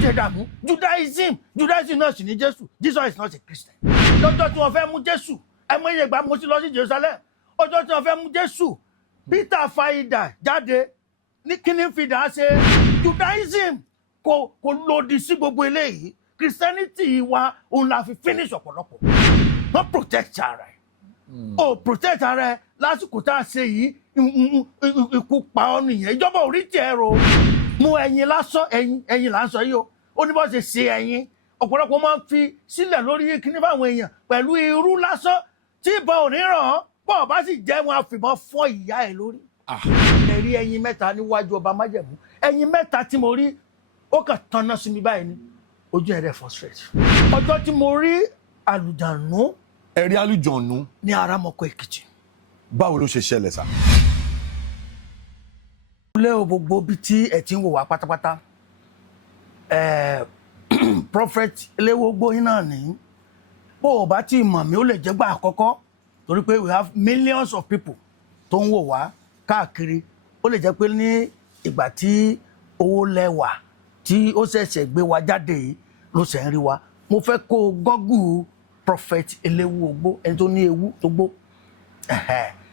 jẹ́ dààmú Judaism náà sì ní Jésù. Jesus is not a Christian. lọ́jọ́ tí wọ́n fẹ́ mú Jésù ẹ̀mọ́yé ìgbà mo ti lọ sí Jerusalem ọjọ́ tí wọ́n fẹ́ mú Jésù Peter fa idà jáde ní kíní fìdá ṣe Judaism kò lòdì sí gbogbo eléyìí Christianity wa òun la fi finish ọ̀pọ̀lọpọ̀ wọ́n protect ara ẹ̀ o protect ara ẹ̀ lásìkò tá a ṣe yìí ikú pa ọ́ nìyẹn ìjọba orí tiẹ̀ ro mú ẹyin lásán ẹyin là ń sọ yìí o ó ní bó ṣe ṣe ẹyin ọ̀pọ̀lọpọ̀ máa ń fi sílẹ̀ lórí kíní fáwọn èèyàn pẹ̀lú irú lásán tí ìbọn ò ní ràn án bọ́ọ̀ bá sì jẹ́ wọn àfìmọ́ fọ́ ìyá ẹ̀ lórí. ẹ̀rí ẹyin mẹ́ta níwájú ọba májẹ̀mú ẹyin mẹ́ta tí mo rí ó kàn tanná sí mi báyìí ní ojú ẹ̀rẹ́ frustrate. ọjọ́ tí mo rí àlùjànnú. ẹ̀rí àlùjànnú. ní Aramọ́kọ̀ Èkìtì. báwo ló ṣe ṣẹlẹ̀ sá. ilé o gbogbo bíi tí ẹ ti ń wò wá pátápátá prophet Eléwógbó yín náà ní bó o bá tí ì mọ̀ mí ó lè jẹ́ gbà àkọ́kọ́ torí pé we have millions of people tó ń wò wá káàkiri ó lè jẹ́ pé ní ìgbà tí owó lẹ́wà tí ó ṣẹ̀ṣẹ̀ gbé wa jáde yìí ló ṣẹ̀ ń rí wa mo fẹ́ kó o gọ́gù prophet Eléwógbó ẹni tó ní ewu tó gbó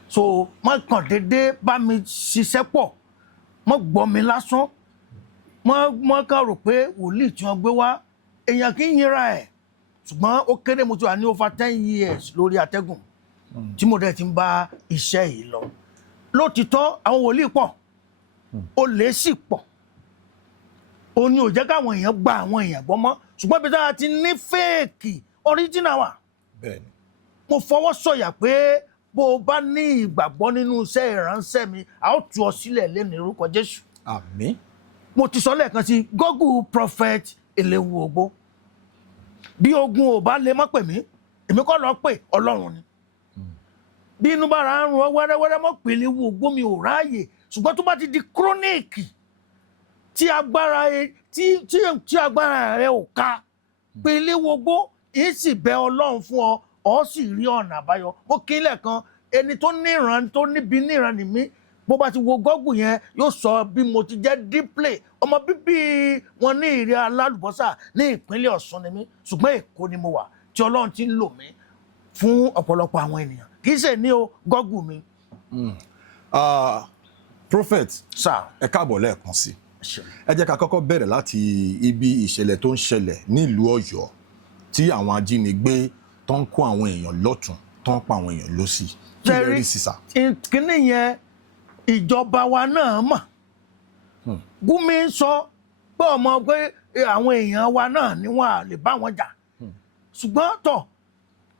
so má kàn déédéé bá mi ṣiṣẹ́ pọ̀ mọ́ gbọ́ mi lásán mọ́ kàn rò pé wòlíì tí wọ́n gbé wá èèyàn kì í yinra ẹ̀ ṣùgbọ́n ó kéré mo ti wà ní over 10 years lórí atẹ́gùn tí mo dẹ̀ ti ń bá iṣẹ́ yìí lọ lótìtọ́ àwọn wòlíì pọ̀ olè sì pọ̀ òun ni ò jẹ́ káwọn èèyàn gba àwọn èèyàn gbọ́ mọ́ ṣùgbọ́n bí táwa ti ní fẹ́ẹ̀kì original wà mo fọwọ́ sọ̀yà pé bó o bá ní ìgbàgbọ́ nínú iṣẹ́ ìránṣẹ́ mi a ó tú ọ sílẹ̀ lẹ́nu orúkọ Jésù. Àmín. mo ti sọ lẹ́ẹ̀kan sí Google prophet Eléwógbó bí ogun ò bá lè mọ́ pè mí èmi kọ́ lọ pè Ọlọ́run ni bí inú bá ra ń rún ọ wẹ́rẹ́wẹ́rẹ́ mọ́ pè Eléwógbó mi ò ráàyè ṣùgbọ́n tó bá ti di chronic tí agbára rẹ ò ká pè Eléwógbó èyí sì bẹ Ọlọ́run fún ọ sì rí ọ̀nà àbáyọ ó kílẹ̀ kan ẹni tó níran tó níbi níran ni mí bó bá ti wo Google yẹn yóò sọ bí mo ti jẹ́ deeply ọmọ bíbí wọn ní ìrẹ́ alálùbọ́sà ní ìpínlẹ̀ Ọ̀ṣun ni mí ṣùgbọ́n Èkó ni mo wà tí Ọlọ́run ti ń lò mí fún ọ̀pọ̀lọpọ̀ àwọn ènìyàn kì í ṣe ní o Google mi. Prophet sir ẹ káàbọ̀ lẹ́ẹ̀kan sí ẹ jẹ́ ká kọ́kọ́ bẹ̀rẹ̀ láti ibi ìṣẹ̀lẹ̀ tó ń ṣẹlẹ̀ nílùú Ọ̀yọ́ tí àwọn ajínigbé tó ń kó àwọn èèyàn lọ́tún tó ń pa àwọn èèyàn lọ́sì kí lè rí sísà. kíní yẹn ìjọba wa náà mọ̀ Gúnmi ń sọ pé ọmọ pé àwọn èèyàn wa náà ni wọn à lè bá wọn jà ṣùgbọ́n tọ̀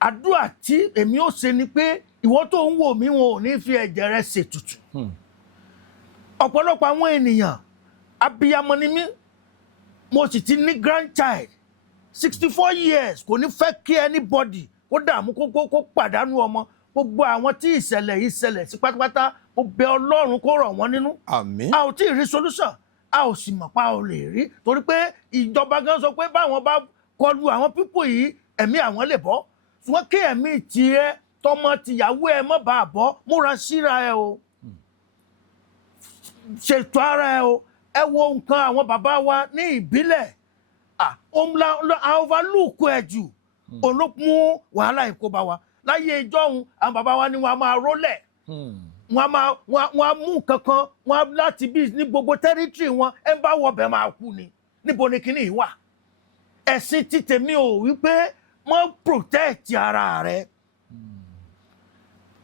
àdúrà tí èmi ò ṣe ni pé ìwọ tó ń wò mí wọn ò ní fi ẹ̀jẹ̀ rẹ ṣètùtù ọ̀pọ̀lọpọ̀ àwọn ènìyàn abiyamọ ni mí mo sì ti ní grandchild 64 years kò ní fẹ́ kí anybody kó dààmú kó pàdánù ọmọ gbogbo àwọn tí ìṣẹ̀lẹ̀ yìí ṣẹlẹ̀ sí pátápátá mo bẹ Ọlọ́run kó rọ̀ wọ́n nínú. Àmín. a ò tí ì rí solution a ò sì mọ̀ pa ò lè rí torí pé ìjọba gan sọ pé báwọn bá kọlu àwọn pípò yìí ẹ̀mí àwọn lè bọ́ ṣùgbọ́n kí ẹ̀mí tiẹ̀ tọmọ tìyàwó ẹ má bàa bọ́ múra síra ẹ o ṣètò ara ẹ o ẹ wo nǹkan àwọn bàbá wa ní ìbílẹ̀ overlook ẹ jù òun ló mú wàhálà ìkóbá wa láyé ìjọ́hun àwọn bàbá wa ni wọ́n á máa rólẹ̀ wọ́n á mú kankan wọ́n á láti bí ní gbogbo tẹ́rítírì wọn ẹ bá wọbẹ̀ máa kú ni níbo ni kíní yìí wà ẹ̀sìn tí tèmi ò wípé wọ́n protect ara rẹ̀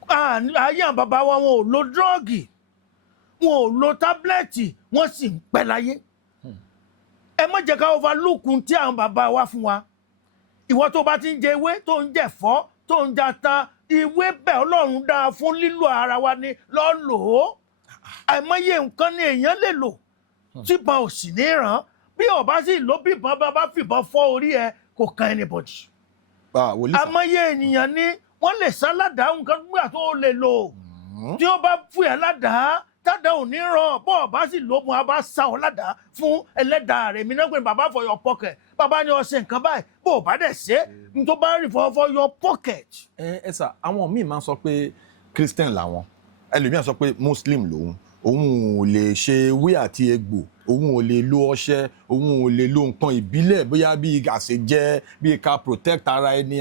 ayé àwọn bàbá wa wọn ò lo dírọ́ọ̀gì wọn ò lo tábìlẹ̀tì wọ́n sì ń pẹ́ láyé ẹ má jẹ́ ká overlook tí àwọn bàbá wa fún wa ìwọ tó bá ti ń jẹ ewé tó ń jẹ̀fọ́ tó ń jata ìwé bẹ́ẹ̀ Ọlọ́run dáa fún lílo ara wa ni lọ́ọ́ lò ó àìmọye nǹkan ni èèyàn lè lò tí ìbọn ò sì ní ràn án bí ọba sì ló bí ìbọn bá fìbọn fọ́ orí ẹ kò kan anybody àìmọye ènìyàn ni wọ́n lè sá ládàá nǹkan gbà tó lè lò tí ó bá fún ẹ ládàá tádà ò ní ràn bọ́ ọba sì ló mu a bá sá ọ ládàá fún ẹlẹ́dàá rẹ̀ mi náà pé bàbá for your pocket bàbá ni ọ̀sẹ̀ nǹkan báyìí bó o bá dẹ̀ ṣe ní tó bá rí for your pocket. ẹ sà àwọn míì máa ń sọ pé Christian làwọn ẹlòmíà sọ pé Muslim lòun òun ò lè ṣe ewé àti egbò, òun ò lè lo ọṣẹ, òun ò lè lo nǹkan ìbílẹ̀ bóyá bíi àṣejẹ, bíi ká protect ara ẹni,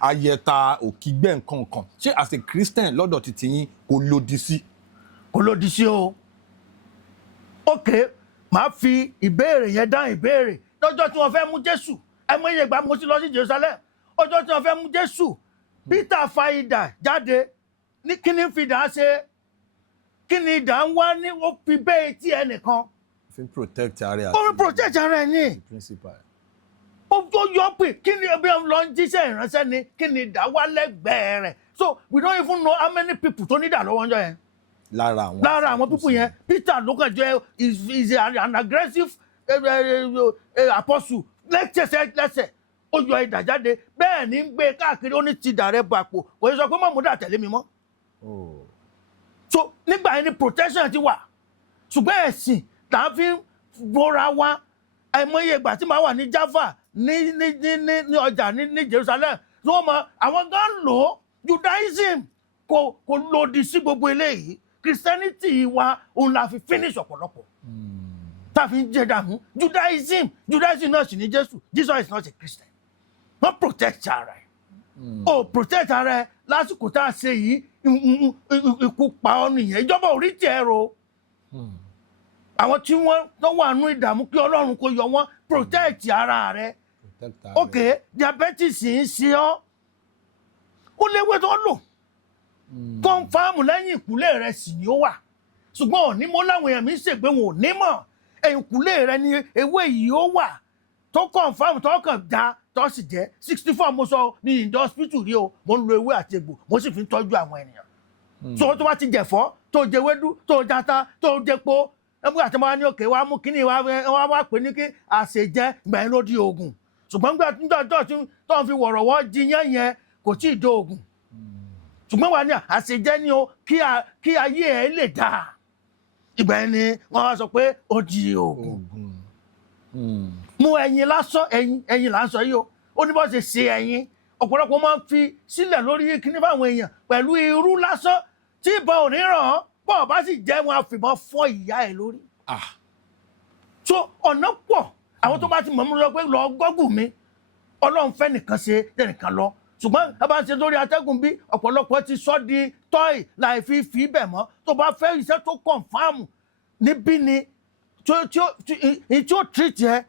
ayẹta, òkígbẹ́ nǹkan kan. Ṣé as a Christian lọ́dọ̀ titi yín kò lòdì sí? Kò lòdì sí o. Ok, màá fi ìbéèrè yẹn dáhùn ìbéèrè. Lọ́jọ́ tí wọ́n fẹ́ mú Jésù, àìmọye ìgbà mo ti lọ sí Jerusalem. Ọjọ́ tí wọ́n fẹ́ mú Jésù, Peter fa idà jáde. Ní kí ni fi idà ṣe? Kí ni idà ń wá ní ó fi bẹ́ etí ẹnìkan? Fi protect ara ẹ̀. Ó fi protect ara ẹ̀ ní. Principal. Ó yọ pé kí ni ẹbí lọ ń jíṣẹ́ ìránṣẹ́ ni kí ni idà wá lẹ́gbẹ̀ẹ́ rẹ̀. So we don't even know how many people tó ní idà lọ́wọ́ ọjọ́ yẹn. Lára àwọn pípù yẹn, Peter ló kàn jẹ́ is an aggressive apostle lẹ́sẹ̀ ó yọ idà jáde bẹ́ẹ̀ ní gbé káàkiri ó ní ti dà rẹ bàpò kò yẹ sọ pé mọ̀mú dà tẹ̀lé mi mọ́. So nígbà yẹn ni protection ti wà ṣùgbọ́n ẹ̀sìn tá a fi ń bora wa àìmọye ìgbà tí màá wà ní Jaffa ní ọjà ní Jerusalem tí wọ́n mọ àwọn gan lò ó Judaism kò lòdì sí gbogbo eléyìí Christianity wa òun la fi finish ọ̀pọ̀lọpọ̀ tá a fi ń jẹ dàmú Judaism náà sì ní Jesus is not a Christian wọ́n protect ara ẹ̀ ó protect ara ẹ̀ lásìkò tá a ṣe yìí ikú pa ọ́ nìyẹn ìjọba ò rí tiẹ̀ ro àwọn tí wọ́n wà nínú ìdààmú kí Ọlọ́run kó yọ wọ́n protect ara rẹ̀ ok diabetes ń ṣe ọ́ ó léwé tó lò kọ́ńfàmù lẹ́yìn ìkúlé rẹ̀ sì ni ó wà ṣùgbọ́n òní mo láwọn èèyàn mi ṣègbè wọn ò ní mọ̀ ẹ̀yìn ìkúlé rẹ̀ ni ewé yìí ó wà tó kọ́ńfàmù tó kàn dá tó sì jẹ́ 64 mo sọ ní ìdán hospital rí o mo ń lo ewé àti egbò mo sì fi ń tọ́jú àwọn ènìyàn so tó bá ti jẹ̀fọ́ tó jẹ ewédú tó jata tó jẹpo ẹgbẹ́ àti ọmọ wa ní òkè wa mú kíní wa pè ní kí àṣejẹ ìgbà yẹn ló di oògùn ṣùgbọ́n nígbà tó ń fi wọ̀rọ̀wọ́ jiyàn yẹn kò tí ì do oògùn ṣùgbọ́n wà ní àṣejẹ́ ní o kí ayé ẹ̀ lè dáa ìgbà yẹn ni wọ́n wá sọ pé ó di oògùn mú ẹyin lásán ẹyin là ń sọ yìí o ó ní bó ṣe ṣe ẹyin ọ̀pọ̀lọpọ̀ máa ń fi sílẹ̀ lórí kíní fáwọn èèyàn pẹ̀lú irú lásán tí ìbọn ò ní ràn án bọ́ọ̀ bá sì jẹ́ wọn àfìbọn fọ́ ìyá ẹ̀ lórí. So ọ̀nà pọ̀ àwọn tó bá ti mọ̀ mú lọ pé lọ gọ́gùn mi Ọlọ́run fẹ́ nìkan ṣe nìkan lọ ṣùgbọ́n a bá ń ṣe lórí atẹ́gùn bí ọ̀pọ̀lọpọ̀ ti sọ di tọ́ì láì fi bẹ̀ mọ́ tó bá fẹ́ iṣẹ́ tó kọ̀ǹfàmù níbí ni tí ó tìrìtì ẹ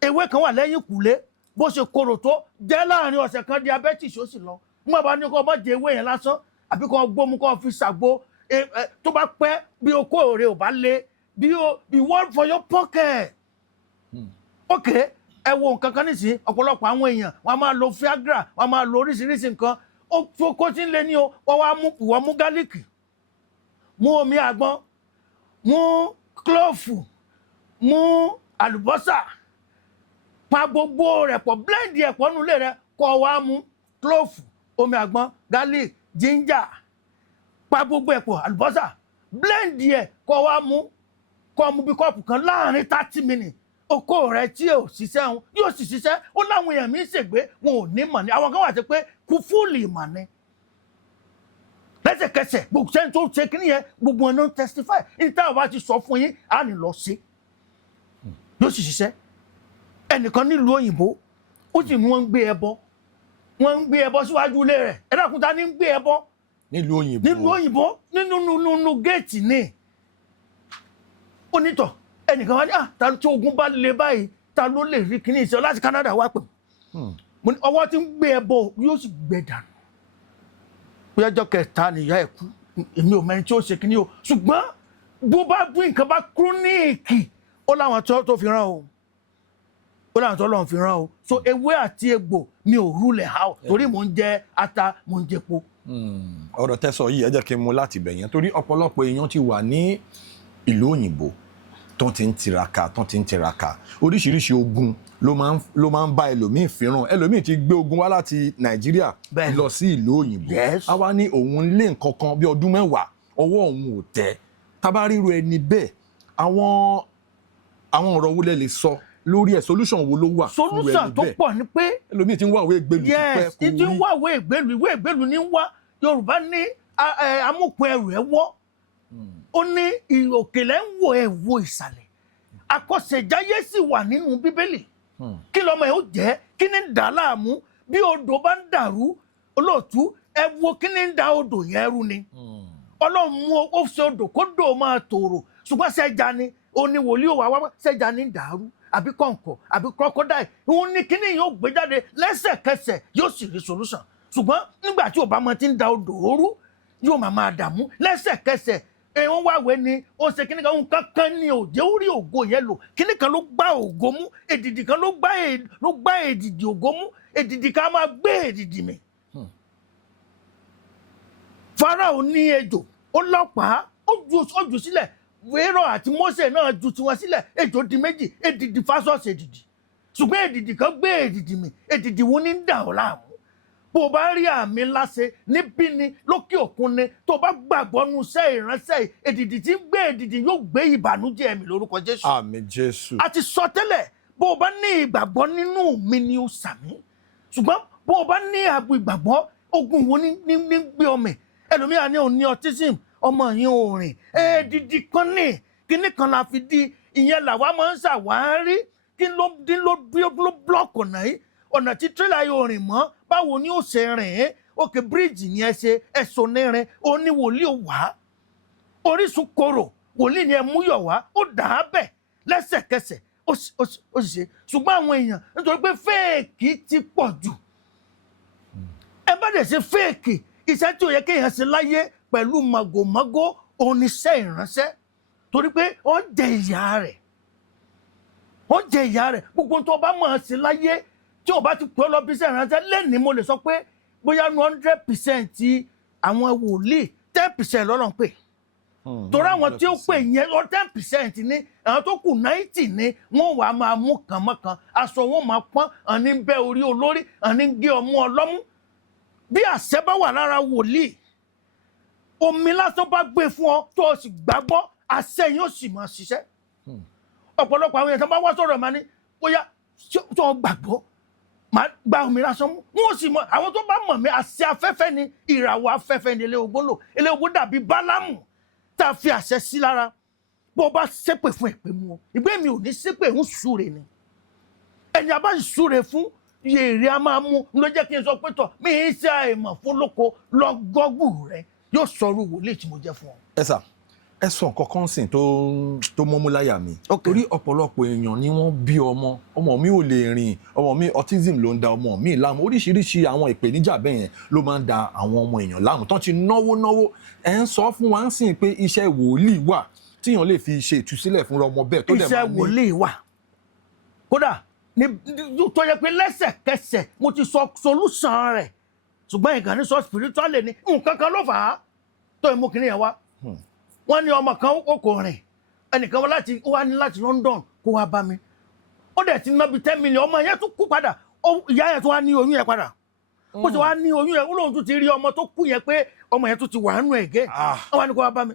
ewé kan wà lẹ́yìn kùlé bó ṣe korò tó jẹ́ láàrin ọ̀sẹ̀ kan diabetes ó sì lọ mọ́ bá ní kó má jẹ ewé yẹn lásán àbí kó gbómú kó fi ṣàgbo tó bá pẹ́ bí okó rẹ̀ ò bá lé be one for your pocket. Ok ẹ wo nǹkan kan nísìnyí ọ̀pọ̀lọpọ̀ àwọn èèyàn wọ́n máa lo Viagra wọ́n máa lo oríṣiríṣi nǹkan ó kó tí ń lé ní o wọ́n mú gálíìkì mú omi àgbọn mú klóòfù mú àlùbọ́sà pa gbogbo rẹ̀ pọ̀ blend ẹ̀ pọ̀ nulẹ̀ rẹ̀ kó wá mú klóòfù omi àgbọn gálíìkì ginger pa gbogbo ẹ̀ pọ̀ àlùbọ́sà blend ẹ̀ kó wá mú bí kọ́ọ̀pù kan láàrin 30 minutes oko rẹ tí ò ṣiṣẹ́ òun yóò sì ṣiṣẹ́ ó láwọn èèyàn mi ṣègbè wọn ò ní mọ̀ ní àwọn kan wà sí pé kú fúùlì ìmọ̀ ni lẹ́sẹ̀kẹsẹ̀ gbogbo sẹ́ni tó ṣe kí nìyẹn gbogbo ẹni ń testify ní táwọn bá ti sọ fún yín á ní lọ sí yóò sì ṣiṣẹ́ ẹnìkan nílùú òyìnbó ó sì ní wọ́n ń gbé ẹbọ síwájú ilé rẹ̀ ẹ̀dàkúta ní ń gbé ẹbọ nílùú òyìnbó nínú géètì ní onítọ̀ ẹnìkan wá ní ta tí ogun bá lè báyìí ta ló lè rí kíní ìṣẹ́ láti Canada wá pè ọwọ́ tí ń gbé ẹbọ yóò sì gbẹ dànù pé ọjọ́ kẹta nìyá ẹ̀ kú èmi ò mẹ́rin tí ó ṣe kíní o ṣùgbọ́n bó bá bí nǹkan bá kúrónìkì ó láwọn tó fi rán o ó láwọn tó lọ́n fi rán o so ewé àti egbò mi ò rúlẹ̀ ha o torí mò ń jẹ ata mò ń jẹpo. ọ̀rọ̀ tẹ́sọ̀ yìí ẹ jẹ́ kí n mú láti bẹ̀ yẹn torí ọ̀pọ̀lọpọ̀ èèyàn ti wà ní ìlú òyìnbó tó ti ń tiraka oríṣiríṣi ogun ló máa ń bá ẹlòmíì fìràn ẹlòmíì ti gbé ogun wá láti Nàìjíríà lọ sí ìlú òyìnbó a wá ní òun lé nǹkan kan bí ọdún 10 ọwọ́ òun ò tẹ́ tabaríru ẹni bẹ́ẹ̀ àwọn ọ̀rọ̀ wo lẹ lè sọ lórí ẹ̀ solution wo ló wà fún ẹni bẹ́ẹ̀ solution tó pọ̀ ni pé ẹlòmíì ti ń wá ìwé ìgbélú yes ti ń wá ìwé ìgbélú ní wá Yorùbá ní amúpọ̀ ẹrù ẹ̀ wọ́ ó ní òkèlè ń wò ẹ̀ wo ìsàlẹ̀ àkọsẹ̀jáyé sì wà nínú bíbélì kí lọ́mọ ẹ̀ ó jẹ́ kí ní dà láàmú bí odò bá ń dàrú olóòtú ẹ wo kí ní da odò yẹn rú ni ọlọ́run mú ó ṣe odò kó dò máa tòrò ṣùgbọ́n sẹ́ja ni ó ní wòlíì òwà wá sẹ́ja ní dàrú àbí kọ̀ǹkọ̀ àbí crocodile òun ní kíní yóò gbé jáde lẹ́sẹ̀kẹsẹ̀ yóò sì rí solution ṣùgbọ́n nígbà tí Obama ti ń da odò ooru yóò máa dààmú lẹ́sẹ̀kẹsẹ̀ wọ́n wá wé ni ó ṣe kíní kan kankan ní òjé orí ògo yẹn lò kíní kan ló gbá ògo mú èdìdì kan ló gbá èdìdì ògo mú èdìdì kan máa gbé èdìdì mi. Fáráò ní ejò ó lọ́pàá ó jù sílẹ̀ Fáráò àti Mósè náà ju tiwọn sílẹ̀ ejò di méjì èdìdì fásọ̀sì èdìdì ṣùgbọ́n èdìdì kan gbé èdìdì mi èdìdì wo ní ń dà ọ́ láàmú bó o bá rí àmì ńlá ṣe níbí ni lókè òkun ni tó o bá gbàgbọ́ nu iṣẹ́ ìránṣẹ́ èdìdì tí ń gbé èdìdì yóò gbé ìbànújẹ́ mi lórúkọ Jésù. Àmín Jésù. a ti sọ tẹ́lẹ̀ bó o bá ní ìgbàgbọ́ nínú mi ni o sàmí ṣùgbọ́n bó o bá ní ààbò ìgbàgbọ́ ogun wo ní gbé ọmọ ẹ̀ ẹlòmíràn ní òun ní autism ọmọ yìí ò rìn èdìdì kan ní kíní kan la fi di ìyẹn làwa máa ń ṣàwárí kí ló blọọkì ọ̀nà yìí ọ̀nà tí tírélà yóò rìn mọ́ báwo ni ó ṣe rìn ín òkè bíríìjì ni ẹ ṣe ẹ̀sùn nírin ó ní wòlíì wá Orísun korò wòlíì ni ẹ mú yọ̀ wá ó dà á bẹ̀ lẹ́sẹ̀kẹsẹ̀ ó sì ṣe ṣùgbọ́n àwọn èèyàn nítorí pé fẹ́ẹ̀kì ti pọ̀ jù ẹ bá dẹ̀ ṣe fẹ́ẹ̀kì iṣẹ́ tí ó yẹ kéèyàn ṣe láyé pẹ̀lú màgòmágó oníṣẹ́ ìránṣẹ́ torí pé ó jẹ ìyà rẹ̀ gbogbo tó bá mọ̀ ọ́ sí láyé tí o bá ti pè ọ́ lọ bí iṣẹ́ ìránṣẹ́ lẹ́nìí mo lè sọ pé bóyá 100% ti àwọn wòlíì 10% lọ́nà pè torí àwọn tí ó pè yẹn 10% ní àwọn tó kù 90 ní wọ́n wàá máa mú kàn mọ́kàn aṣọ wọn máa pọ́n àní ń bẹ́ orí olórí àní ń gé ọmú ọlọ́mú bí àṣẹ bá wà lára wòlíì omi lásán bá gbé fún ọ tó o sì gbàgbọ́ àṣẹ yóò sì máa ṣiṣẹ́ ọ̀pọ̀lọpọ̀ àwọn èèyàn tó bá wá sọ̀rọ̀ máa ní bóyá tó o gbàgbọ́ máa gba omi lásán mú wọn sì mọ àwọn tó bá mọ̀ mí àṣẹ afẹ́fẹ́ ni ìràwọ̀ afẹ́fẹ́ ni eléogbó lò eléogbó dàbí bálámù tá a fi àṣẹ sí lára bó o bá ṣépè fún ẹ̀pẹ́ mu ọ ìgbé mi ò ní ṣépè ń súre ni ẹni a bá sì súre fún yèrè a máa mú ló jẹ́ kí n sọ pé tọ̀ mí ń ṣe àìmọ̀ fún lóko lọ gọ́gù rẹ yóò sọ̀rọ̀ wòlíì tí mo jẹ́ fún ọ. ẹ sọ nǹkan kan sìn tó mọ́mú láyà mi torí ọ̀pọ̀lọpọ̀ èèyàn ni wọ́n bí ọmọ mi ò lè rìn ọmọ mi autism ló ń da ọmọ mi láàmú oríṣiríṣi àwọn ìpèníjà bẹ́ẹ̀ yẹn ló máa ń da àwọn ọmọ èèyàn láàmú tán ti náwó ẹ̀ ń sọ fún wa ń sìn pé iṣẹ́ wòlíì wà tíyàn lè fi ṣe ìtúsílẹ̀ fúnra ọmọ bẹ́ẹ̀ tó dẹ̀ máa ní. iṣẹ́ wòlíì wà kódà ní tó yẹ pé lẹ́sẹ̀kẹsẹ̀ mo ti sọ solution rẹ̀ ṣùgbọ́n ìkànnì sọ spiritually ni nǹkan kan ló fà á tó ìmú kìnìún yẹn wá wọ́n ní ọmọ kan ó kò rìn ẹnìkan wá ní láti London kó wá bá mi ó dẹ̀ ti ná bí 10 million ọmọ yẹn tún kú padà ìyá yẹn tún wá ní oyún yẹn padà bó ti wá ní oyún yẹn ó lóun tún ti rí ọmọ tó kú yẹn pé ọmọ yẹn tún ti wà nù ẹ̀gẹ́ wọ́n wá ní kó wá bá mi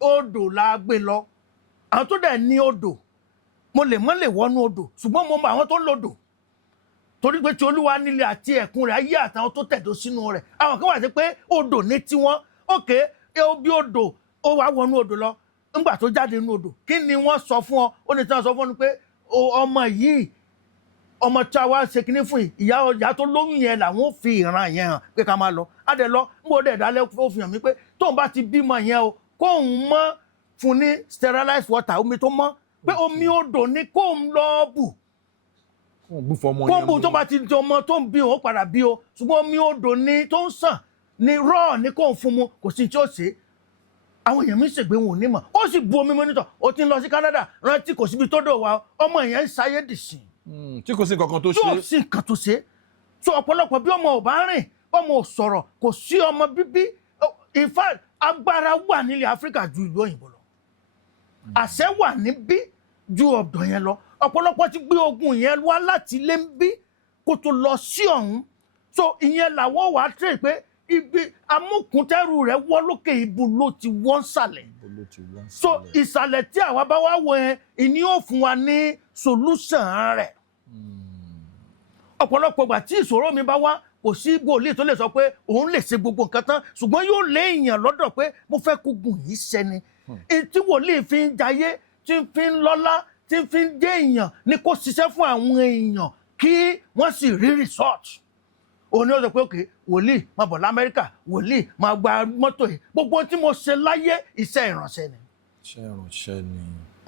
odò la gbé lọ àwọn tó dẹ̀ ní odò mo lè wọnú odò ṣùgbọ́n mo mọ àwọn tó lodò torí pé tí Olúwa nílé àti ẹ̀kún rẹ̀ ayé àtàwọn tó tẹ̀dó sínú rẹ̀ àwọn kan wà sí pé odò ní tiwọn òkè bí odò ó wá wọnú odò lọ nígbà tó jáde nínú odò kí ni wọ́n sọ fún ọ ó ní tí wọ́n sọ fún ọ ni pé ọmọ yìí ọmọ tí a wá ṣe kinní fún ìyá tó lóyún yẹn làwọn fi ìran yẹn hàn pé ká máa lọ á dẹ̀ lọ ń bò dẹ̀ dálẹ́ ó fi hàn mí pé tóun bá ti bímọ yẹn o kóun mọ́ fún ní sterilized water omi tó mọ́ pé omi odò ni kóun lọ bù kóun bù tó bá ti di ọmọ tó ń bí o ó padà bí o ṣùgbọ́n omi odò ni tó ń sàn ni raw ni kóun fún mu kò sí tí ó ṣe àwọn èèyàn mi ṣègbè wọn ò ní mọ̀ ó sì bu omi mọ́nítọ̀ ó ti ń lọ sí Canada rántí kò síbi tó dò wá ọmọ yẹn ń ṣayé dìsìn. tí kò sí nǹkan tó ṣe. tí ò sí nǹkan tó ṣe so ọ̀pọ̀lọpọ̀ bí ọmọ ò bá rìn ọmọ ò sọ̀rọ̀ kò sí ọmọ bíbí in fact agbára wà nílẹ̀ Áfíríkà ju ìlú òyìnbó lọ àṣẹ wà níbí ju ọ̀dọ̀ yẹn lọ ọ̀pọ̀lọpọ̀ ti gbé ogun yẹn wá láti ilé ń bí kó tó lọ sí ọ̀hún so ìyẹn làwọn wà á tẹ̀ pé ibi amúkúntẹ́rù rẹ̀ wọ́ lókè ibu ló ti wọ́n sàlẹ̀ so ìsàlẹ̀ tí àwa bá wá wọ yẹn ìní yóò fún wa ní solution rẹ̀ ọ̀pọ̀lọpọ̀ ìgbà tí ìṣòro mi bá wá kò sí wòlíì tó lè sọ pé òun lè ṣe gbogbo nǹkan tán ṣùgbọ́n yóò lé èèyàn lọ́dọ̀ pé mo fẹ́ kó gùn yìí ṣẹni tí wòlíì fi ń jayé tí ń fi ń lọ́lá tí ń fi ń dé èèyàn ni kó ṣiṣẹ́ fún àwọn èèyàn kí wọ́n sì rí result. Òun ni ó sọ pé òkè wòlíì máa bọ̀ lamẹ́ríkà, wòlíì máa gba mọ́tò yìí, gbogbo ohun tí mo ṣe láyé iṣẹ́ ìránṣẹ́ ni. iṣẹ́ ìránṣẹ́ ni.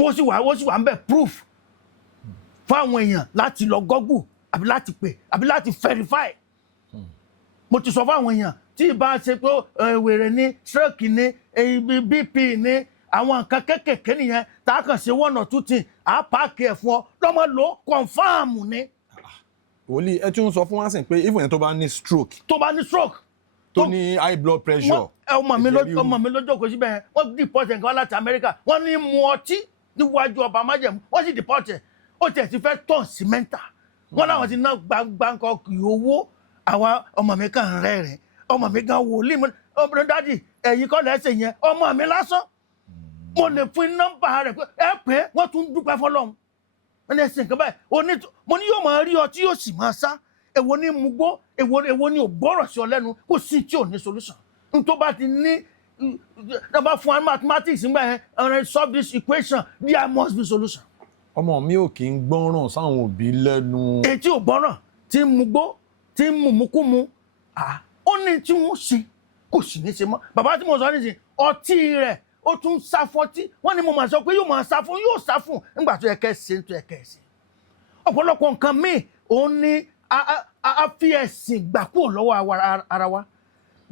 ó sì wà ń bẹ̀ proof fún àwọn èèyàn láti lọ Google àbí láti pè àbí láti verify. Mo ti sọ fún àwọn èèyàn tí ìbá ṣe pé wèrè ní stroke ní BP ní àwọn nǹkan kékèké nìyẹn tá a kàn ṣe one or two things à pààkì ẹ̀ fún ọ lọ́mọ lò ó confam ni. wòlíì ẹ tún sọ fún wa sìn pé even tó bá ní stroke. tó bá ní stroke. tó ní high blood pressure. ọmọ mi ló jókòó síbẹ̀ wọ́n deport ẹ̀ nǹkan láti Amẹ́ríkà wọ́n ní mu ọtí níwájú ọba májẹ̀mú wọ́n sì deport ẹ̀ ó tiẹ̀ ti fẹ́ tọ̀ sí mẹ́ta wọ́n láwọn ti ná gbàǹkan kì í owó àwa ọmọ mi kàn rẹ́rìn ọmọ mi gan wòlíì ọmọ dádì ẹ̀yin kọ́ lẹ́sẹ̀ yẹn ọmọ mi lásán mo lè fún nọ́mbà rẹ̀ pé ẹ pé wọ́n tún dúpẹ́ fọlọ́run wọ́n ní ẹsẹ̀ nǹkan báyìí mo ní yóò máa rí ọtí yóò sì máa sá èwo ní mugbó èwo ní ògbọ́rọ̀ sí ọ lẹ́nu kò sí tí ò ní solution nítorí bá ti ní dábàá fún mathematics nígbà yẹn and solve this equation there must be solution. ọmọ mi ò kí ń gbọ́ràn sáwọn òbí lẹ́nu. ètí ò gbọ́ràn tí ń mugbó tí ń mumukumu ó ní tí wọ́n ṣe kò sì ní ṣe mọ́ bàbá tí mo sọ nísìnyí ọtí rẹ̀ ó tún sá fọtí wọ́n ní mo máa sọ pé yóò máa sá fún yóò sá fún nígbà tó yẹ kẹ́ ṣe tó yẹ kẹ́ ṣe ọ̀pọ̀lọpọ̀ nǹkan míì òun ní a fi ẹ̀sìn gbà kúrò lọ́wọ́ ara wa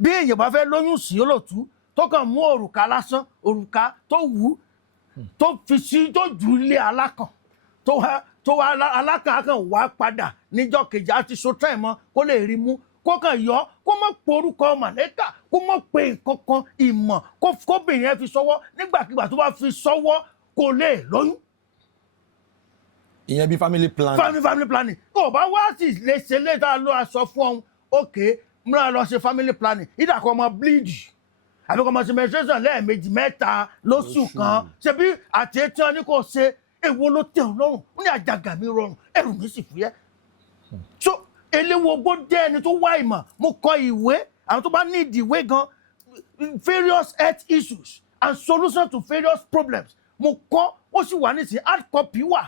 bí èèyàn bá fẹ́ lóyún sí olóòtú tó kàn mú òrùka lásán òrùka tó wù tó fi sí tó jù lé alákàn tó wá alákàn kan wá padà níjọ́ kejì àti sotẹ́ mọ́ kó lè rí mú kó kàn yọ kó mọ̀ porúkọ màlẹ́kà kó mọ̀ pé nǹkan kan ìmọ̀ kóbìnrin yẹn fi sọ́wọ́ nígbàkigbà tó bá fi sọ́wọ́ kó lè lóyún. ìyẹn bí family planning. family planning tó o bá wá sí lè ṣe léta ló aṣọ fún ọ̀hún òkè múra lọ ṣe family planning ìdàkọ̀ ọmọ bleed àbí kọ́ ọmọ ṣe menstruation lẹ́ẹ̀mejì mẹ́ta lóṣù kan ṣebí àti etí wọn ni kò ṣe èwo ló tẹ̀ ọ́ lọ́rùn ó ní àjàgà mi rọrùn ẹrù mi sì fúyẹ́. so eléwo ogbó jẹ́ ẹni tó wá ìmọ̀ mo kọ ìwé àwọn tó bá ní ìdìwé gan various health issues and solutions to various problems mo kọ ó sì wà nísìnyí hard copy wà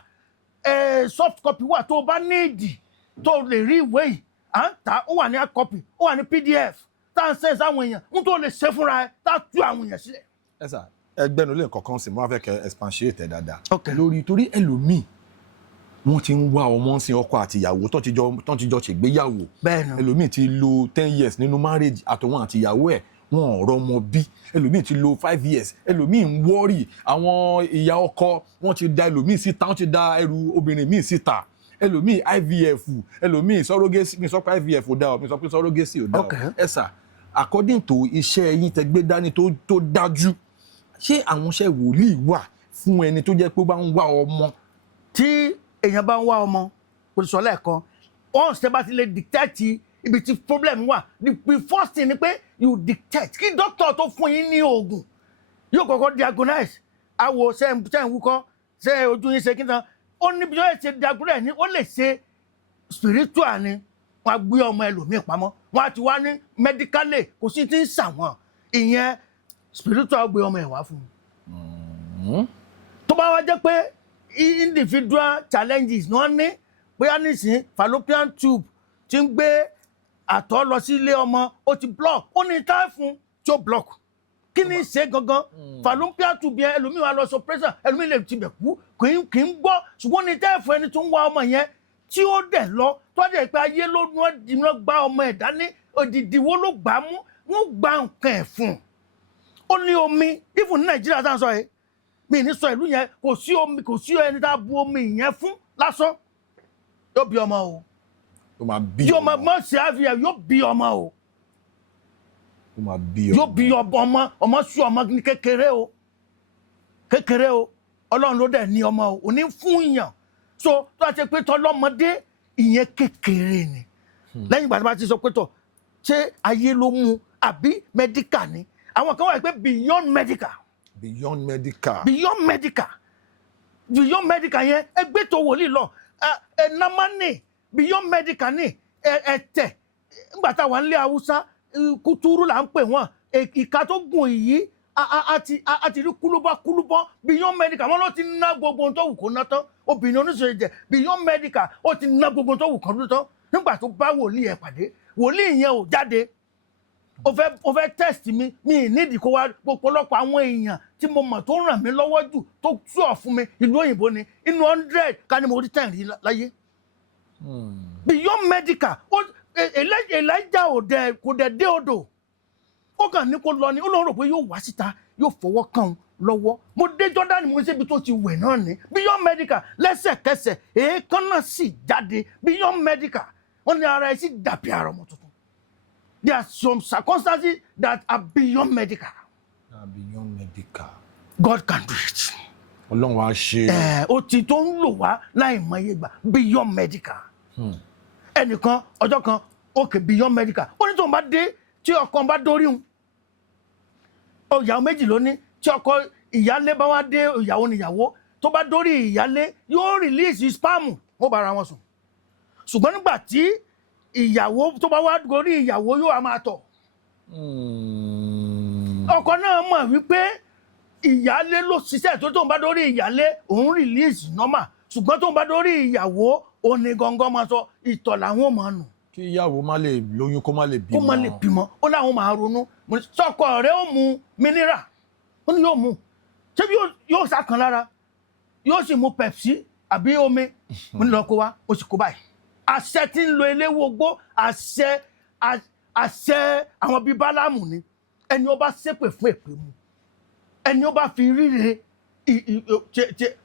soft copy wà tó o bá ní ìdì tó o lè rí ìwé yìí à ń tà ó wà ní hard copy ó wà ní PDF tá à ń sẹ́yìn sáwọn èèyàn ń tó lè ṣe fúnra ẹ tá a tú àwọn èèyàn sílẹ̀. ẹ sà ẹgbẹ́nu lè kọ̀ọ̀kan sí mo wá fẹ́ kẹ́ expatiate dáadáa lórí torí ẹlòmíì wọ́n ti ń wá ọmọ sí ọkọ àti ìyàwó tó ti jọ ṣègbéyàwó ẹlòmíì ti lò 10 years nínú marriage àtọwọn àti ìyàwó ẹ̀ wọn ò rọmọ bí ẹlòmíì ti lò 5 years ẹlòmíì ń wọ́rì àwọn ìyá ọkọ wọ́n ti da ẹlòmíì síta wọ́n ti da ẹrù obìnrin míì síta ẹlòmíì IVF ẹlòmíì surrogacy mi sọ pé IVF ò dá ọ mi sọ pé surrogacy ò dá ọ ẹ sà according to iṣẹ́ yín tẹ́ gbé dání tó dájú ṣé àwọn iṣẹ́ wòlíì wà fún ẹni tó jẹ́ pé ó bá ń wá ọmọ. tí èèyàn bá ń wá ọmọ kò sọ lẹ́ẹ̀kan once tẹ́ bá ti lè dictate ibi tí problem wà the first thing ni pé you dictate kí doctor tó fún yín ní oògùn yóò kọ́kọ́ diagnose àwọ̀ ṣe ń wúkọ́ ṣe ojú yín ṣe kí n tán ó níbi yóò ṣe diagnose ní ó lè ṣe spiritual ni wọ́n á gbé ọmọ ẹlòmíì pamọ́ wọ́n á ti wá ní medically kò sí ti ń ṣàwọn ìyẹn spiritual gbé ọmọ ẹ̀ wá fún un. tó bá wá jẹ́ pé individual challenges ni wọ́n ní bóyá nísìnyí fallopian tube ti ń gbé àtọ̀ lọ sí ilé ọmọ ó ti block ó ní táì fún tí ó block kí ni ṣe gangan fallopian tube yẹn ẹlòmíì wà lọ sọ pressure ẹlòmíì lè tibẹ̀ kú kì í gbọ́ ṣùgbọ́n ní táì fún ẹni tó ń wá ọmọ yẹn tí ó dẹ̀ lọ tó dẹ̀ pé ayé ló ní wọ́n dìnnà gba ọmọ ẹ̀ dání òdìdí wo ló gbà á mú wọ́n gba nǹkan ẹ̀ fún un ó ní omi even ní Nàìjíríà tá à ń sọ yìí mi ní sọ ìlú yẹn kò sí omi kò sí ẹni tá a bu omi yẹn fún lásán yóò bí ọmọ o yóò máa ṣe àfihàn yóò bí ọmọ o yóò bí ọmọ sí ọmọ ní kékeré o Ọlọ́run ló dẹ̀ ní ọmọ o ò ní fún yàn so tó a ṣe pé tọlọ́mọdé ìyẹn kékeré ni lẹ́yìn ìgbà tí wọ́n ti sọ pé tọ̀ ṣé ayé ló mú àbí medical ni àwọn kan wà pé beyond medical yẹn ẹgbẹ́ tó wòlíì lọ ẹ̀nàmánì beyond medical ní ẹ̀tẹ̀ nígbà táwọn ilé haúsá kútúrú là ń pè wọ́n ìka tó gùn yìí a ti rí kúlúbọ́ beyond medical wọn ló ti ná gbogbo ohun tó wù kó ná tán obìnrin oníṣòwò jẹ beyond medical ó ti ná gbogbo ohun tó wù kó ná tán nígbà tó bá wòlíì ẹ̀ pàdé wòlíì yẹn ò jáde o fẹ́ test mi nídìí kó wá ọ̀pọ̀lọpọ̀ àwọn èèyàn tí mo mọ̀ tó ràn mí lọ́wọ́ jù tó sọ̀ fún mi ìlú òyìnbó ni inú 100 ká ní mo rí 10 rí láyé beyond medical Elijah kò dẹ̀ dé odò ó kàn ní kó lọ ni ó lọ rò pé yóò wá síta yóò fọwọ́ kàn lọ́wọ́ mo dé Jordan mo ṣe ibi tó ti wẹ̀ náà ni beyond medical lẹ́sẹ̀kẹsẹ̀ èékánná sì jáde beyond medical wọ́n ní ara ẹ̀ sì dàbí ara ọmọ tuntun. There are some circumstances that are beyond medical. Beyond medical. God can do it. Ọlọ́run wa ṣe. Ó ti tó ń lò wá láì mọye gbà beyond medical. Ẹnìkan ọjọ́ kan okay beyond medical. Ó ní tó ń bá dé tí ọkọ bá dórí un. Ìyàwó méjì ló ní tí ọkọ ìyálé bá wá dé ìyàwó níyàwó tó bá dórí ìyálé yóò release spam ó bára wọn sùn. Ṣùgbọ́n nígbà tí ìyàwó tó bá wá gorí ìyàwó yóò máa tọ̀. Ọkọ náà mọ̀ wípé ìyálé ló ṣiṣẹ́ tó ń bá dórí ìyálé òun release normal ṣùgbọ́n tó ń bá dórí ìyàwó òní gangan máa sọ ìtọ̀ làwọn máa nù. Kí ìyàwó má lè lóyún kó má lè bímọ. Kó má lè bímọ ó láwọn máa ronú sọkọ rẹ ó mu mineral ó ní yóò mu ṣé bí yóò sàkàn lára yóò sì mu Pepsi àbí omi mo ní lọ kó wá ó sì kó báyìí. Àṣẹ tí ń lo eléwógbó àṣẹ àwọn bíi Bálámù ni ẹni ó bá ṣépè fún èpè mu ẹni ó bá fi ríre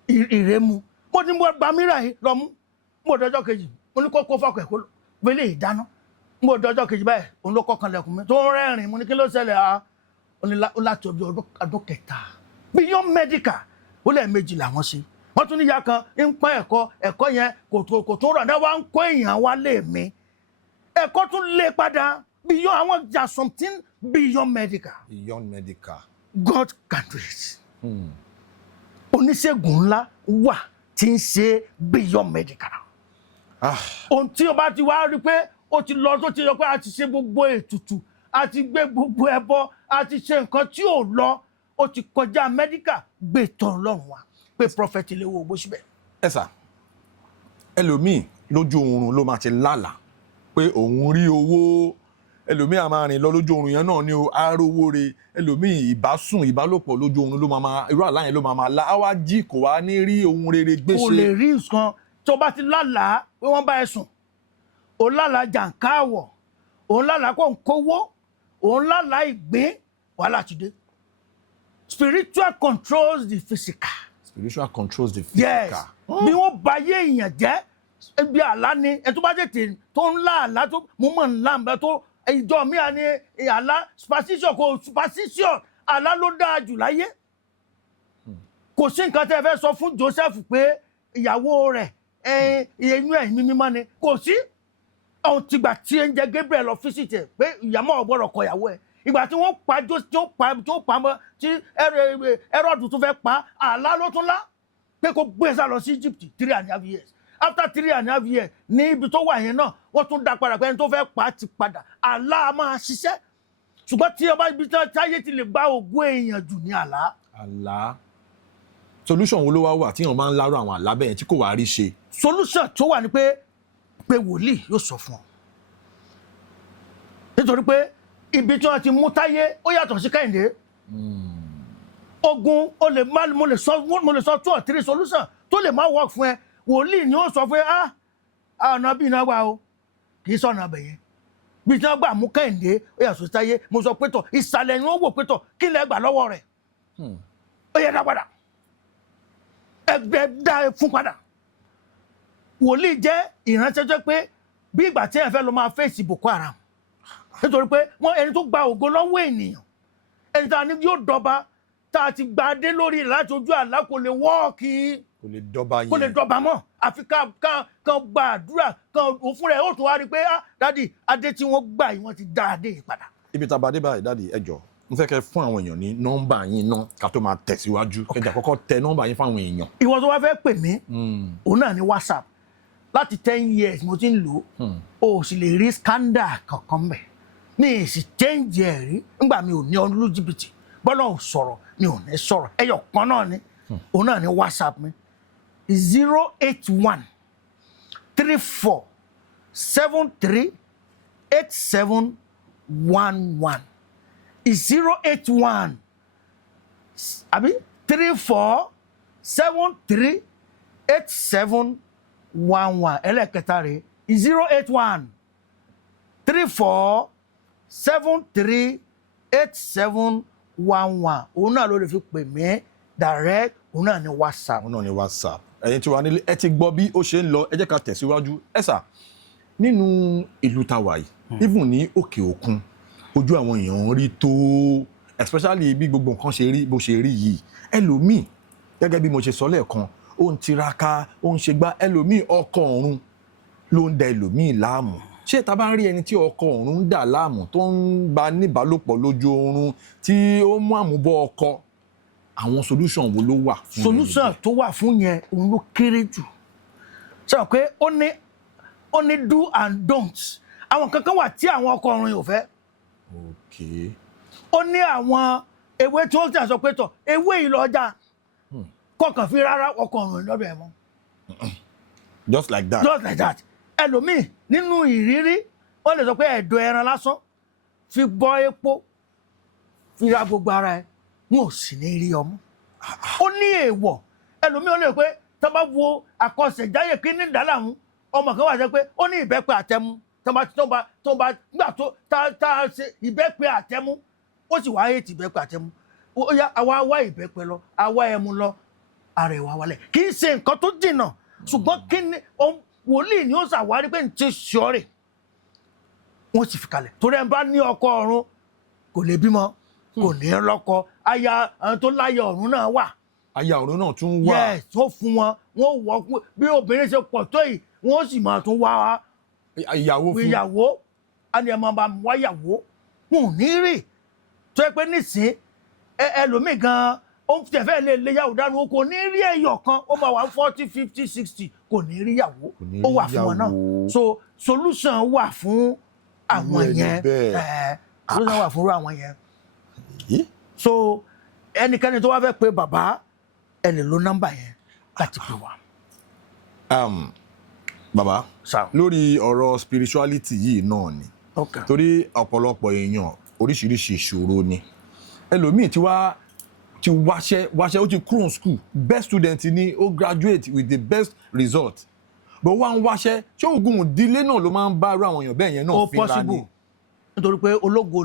ìre mu mo ní mo gba mìíràn yìí lọ mú mo dọjọ́ kejì mo ní kókó fọkàn ẹ̀kọ́ wọlé ìdáná mo dọjọ́ kejì báyìí òun ló kọ́kàn lẹ́kùn mi tó ń rẹ́rìn mo ní kí ló ṣẹlẹ̀ ó láti ọdún kẹta beyond medical ó lẹ́ẹ̀mejì làwọn ṣe wọ́n tún níyà kan ń pọ́n ẹ̀kọ́ yẹn kò tún rọ̀ náà wá ń kó èèyàn wá lé mi ẹ̀kọ́ tún lé padà beyond àwọn jà something beyond medical. Beyond medical. God can do it. Oníṣègùn ńlá wà tí ń ṣe beyond medical. Ohun tí o bá ti wá rí pé o ti lọ tó ti yọ pé a ti ṣe gbogbo ètùtù a ti gbé gbogbo ẹbọ a ti ṣe nǹkan tí ò lọ o ti kọjá medical gbé tán Ọlọ́run wa pé prophet ilé wo bó síbẹ̀. Ẹ sà ẹlòmíì lójú oorun ló máa ti lálàá pé òun rí owó ẹlòmíì a máa rìn lọ lójú oorun yẹn náà ní arówó re ẹlòmíì ìbásùn ìbálòpọ̀ lójú oorun ló máa irú àlá yẹn ló máa lá á wá jí kò wá ní rí ohun rere gbéṣe. kò lè rí nǹkan tó bá ti lálàá pé wọ́n bá ẹ sùn òun lálàá jàǹkáàwọ̀ òun lálàá kó ń kówó òun lálàá ìgbín wàhálà ti dé. Spiritual controls the physical. Spiritual controls the physical. Yes. Bí wọ́n bá yé èèyàn jẹ́ bí àlá ni ẹ tó bá tètè tó ń lá àlá tó mú mọ̀ ńlá ń bẹ tó ìjọ mi à ní àlá superstition kò superstition àlá ló dáa jù láyé. Kò sí nǹkan tẹ́ fẹ́ sọ fún Joseph pé ìyàwó rẹ̀ inú ẹ̀mí mímọ́ ni kò sí. Ọ̀hún tìgbà tí ń jẹ Gabriel lọ fíṣítì pé ìyàmọ́ ọ̀gbọ́dọ̀ kọ ìyàwó ẹ̀. Ìgbà tí wọ́n pa tó pa mọ́ tí Herod tún fẹ́ pa àlá ló tún lá pé kó gbé sá lọ sí Egypt 3.5 years. After 3.5 years ní ibi tó wà yẹn náà wọ́n tún dá padà pé ẹni tó fẹ́ pa ti padà àlá máa ṣiṣẹ́ ṣùgbọ́n tí ọba ibi tí táyé ti lè gba ògùn èèyàn jù ní àlá. Àlá solution wo ló wá wà tí èèyàn máa ń lárò àwọn àlá bẹ́ẹ̀ tí kò wá rí ṣe. Solution tó wà ní pé wòlíì yóò sọ fún ọ nítorí pé ibi tí wọ́n ti mú táyé ó yàtọ̀ sí Kẹ́hìndé. Ogun mo lè sọ 2 or 3 solution tó lè má work fún ẹ wòlíì ni ó sọ fún ẹ ọ̀nà bí iná wà o kì í sọ̀nà abẹ̀yẹn bí tí wọ́n gbà mú Kẹ́hìndé ó yàtọ̀ sí táyé mo sọ pé tọ̀ ìsàlẹ̀ ni wọ́n wò pé tọ̀ kí lẹ gbà lọ́wọ́ rẹ̀ ó yẹ dá padà ẹgbẹ́ dá fún padà. Wòlíì jẹ́ ìránṣẹ́ pé bí ìgbà tí ẹ fẹ́ lọ máa fèsì Boko Haram nítorí pé wọ́n ẹni tó gba ògo lọ́wọ́ ènìyàn ẹni tá a ní yóò dọba tá a ti gba adé lórí láti ojú àlá kò lè wọ́ọ̀kì kò lè dọba mọ́ àfi kan gba àdúrà kan òfin rẹ̀ ó tún wá rí pé dádì adé tí wọ́n gbà yìí wọ́n ti dá adé yìí padà. Ibi tá a bá dé báyìí dádì ẹ jọ̀ọ́ n fẹ́ kẹ́ fún àwọn èèyàn ní nọ́mbà yín náà ká tó máa tẹ̀síwájú kẹjà kọ́kọ́ tẹ nọ́mbà yín fáwọn èèyàn. Ìwọ tó wá fẹ́ pè mí òun náà ní WhatsApp láti 10 years mo ti ń lò ó sì lè rí scandal kankan bẹ̀ ní èsì change ẹ̀ rí nígbà mi ò ní ọdún jìbìtì bọ́lá ò sọ̀rọ̀ mi ò ní sọ̀rọ̀ ẹyọ kan náà ni òun náà ni WhatsApp mi 081 34 73 8711 081 àbí 34 73 8711 ẹlẹ́kẹta rẹ̀ 081 34 73 8711 òun náà ló lè fi pè mí direct òun náà ní WhatsApp. òun náà ní WhatsApp. ẹ̀yin tí wà nílé ẹ ti gbọ́ bí ó ṣe ń lọ ẹ jẹ́ ká tẹ̀síwájú. ẹ sà nínú ìlú tàwa yìí even ní òkè òkun ojú àwọn èèyàn rí tó especially bí gbogbo nǹkan ṣe rí bó ṣe rí yìí ẹlòmíì gẹ́gẹ́ bí mo ṣe sọ lẹ́ẹ̀kan ó ń tiraka ó ń ṣe gbá ẹlòmíì ọkọ ọ̀run ló ń da ẹlòmíì láàmú ṣé tá bá rí ẹni tí ọkọ ọ̀run ń dà láàmú tó ń bá níbálòpọ̀ lójú oorun tí ó mú àmúbọ̀ ọkọ àwọn solution wo ló wà fún solution tó wà fún yẹn òun ló kéré jù sọ pé ó ní do and don't àwọn kankan wà tí àwọn ọkọ ọ̀run yóò fẹ́ okay ó ní àwọn ewé tí wọ́n ti sọ pé tọ̀ ewé yìí lọ́jà kọkàn fi rárá ọkọ ọ̀run lọ́dọ̀ ẹ̀ mọ́ just like that ẹlòmíì nínú ìrírí wọ́n lè sọ pé ẹ̀dọ̀ ẹran lásán fi bọ́ epo fi ra gbogbo ara ẹ̀ wọn ò sì ní rí ọmú ó ní èèwọ̀ ẹlòmíì ó lè pé tó bá wo àkọsẹ̀jáyè kí ní ìdálàmú ọmọ kan wà sẹ́ pé ó ní ìbẹ́pẹ àtẹmú tó bá gbà tó tá a ṣe ìbẹ́pẹ àtẹmú ó sì wá ètì ìbẹ́pẹ àtẹmú ó yá àwa wá ìbẹ́pẹ lọ àwa ẹmu lọ ara ẹ̀ wá wálẹ̀ kì í ṣe nǹkan tó jìnnà ṣùgbọ́n kí ni wòlíì ni ó ṣàwárí pé ní ti ṣọ́ọ̀rẹ̀ wọ́n sì fi kalẹ̀ torí ẹ̀ bá ní ọkọ ọ̀run kò lè bímọ kò ní lọ́kọ aya àwọn tó láyà ọ̀run náà wà. aya ọ̀run náà tún wà. yes tó fún wọn wọn wọ bí obìnrin ṣe pọ̀ tó yìí wọ́n sì máa tún wá ìyàwó àni ẹ̀ máa bá wá ìyàwó wọn ò ní rí tó yẹ pé nísìn ẹlòmíì gan ó ń tẹ̀fẹ́ lè léyàwó dánú kò ní rí ẹyọ kan ó máa wà 40 50 60 kò ní rí ìyàwó ó wà fún wọn náà so solution wà fún àwọn yẹn solution wà fún àwọn yẹn so ẹnikẹ́ni tó wá fẹ́ pé bàbá ẹ lè lo nọ́mbà yẹn láti pè wá. bàbá lórí ọ̀rọ̀ spirituality yìí náà ni torí ọ̀pọ̀lọpọ̀ èèyàn oríṣiríṣi ìṣòro ni ẹlòmíì ti wáṣẹ́ ó ti kúrò school best student ni ó graduate with the best result but wá ń wáṣẹ́ ṣé oògùn ìdílé náà ló máa ń bá irú àwọn èèyàn bẹ́ẹ̀ yẹn náà fínra ni. nítorí pé ológo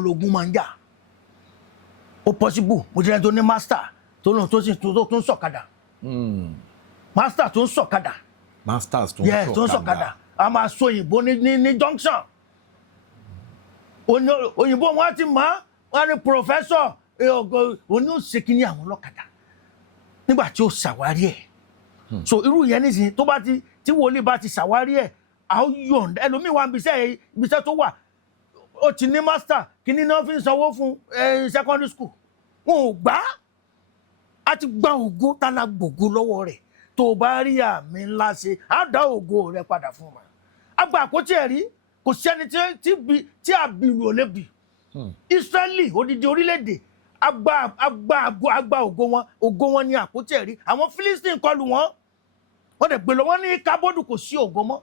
lógún máa ń jà ó possible mo ti rẹ́ tó ní master tó ń sọ̀kadà master tó ń sọ̀kadà a máa so òyìnbó ní junction òyìnbó wọn ti mọ̀ wọn ni professor oní òsèkínní àwọn ọlọ́kadà nígbà tí ó ṣàwárí ẹ̀ so irú yẹn nísìnyí tó bá tí wòlíì bá ti ṣàwárí ẹ̀ àwọn yọ̀ǹda ẹlòmíì wà ibiṣẹ́ tó wà ó ti ní master kíní náà fi ń sanwó fún secondary school wọn ò gbà á ti gba ògo tálá gbògo lọ́wọ́ rẹ̀ tó o bá rí àmì ńlá ṣe á dá ògo rẹ̀ padà fún wa àgbà àkótí ẹ̀rí kò sẹ́ni tí àbìlù ò lè bì Ísírẹ́lì odidi orílẹ̀-èdè agba ògo wọn ní àkótí ẹ̀rí àwọn Philistine kọlù wọn dẹ̀ gbé lọ wọn ní kábọ́dù kò sí ògo mọ́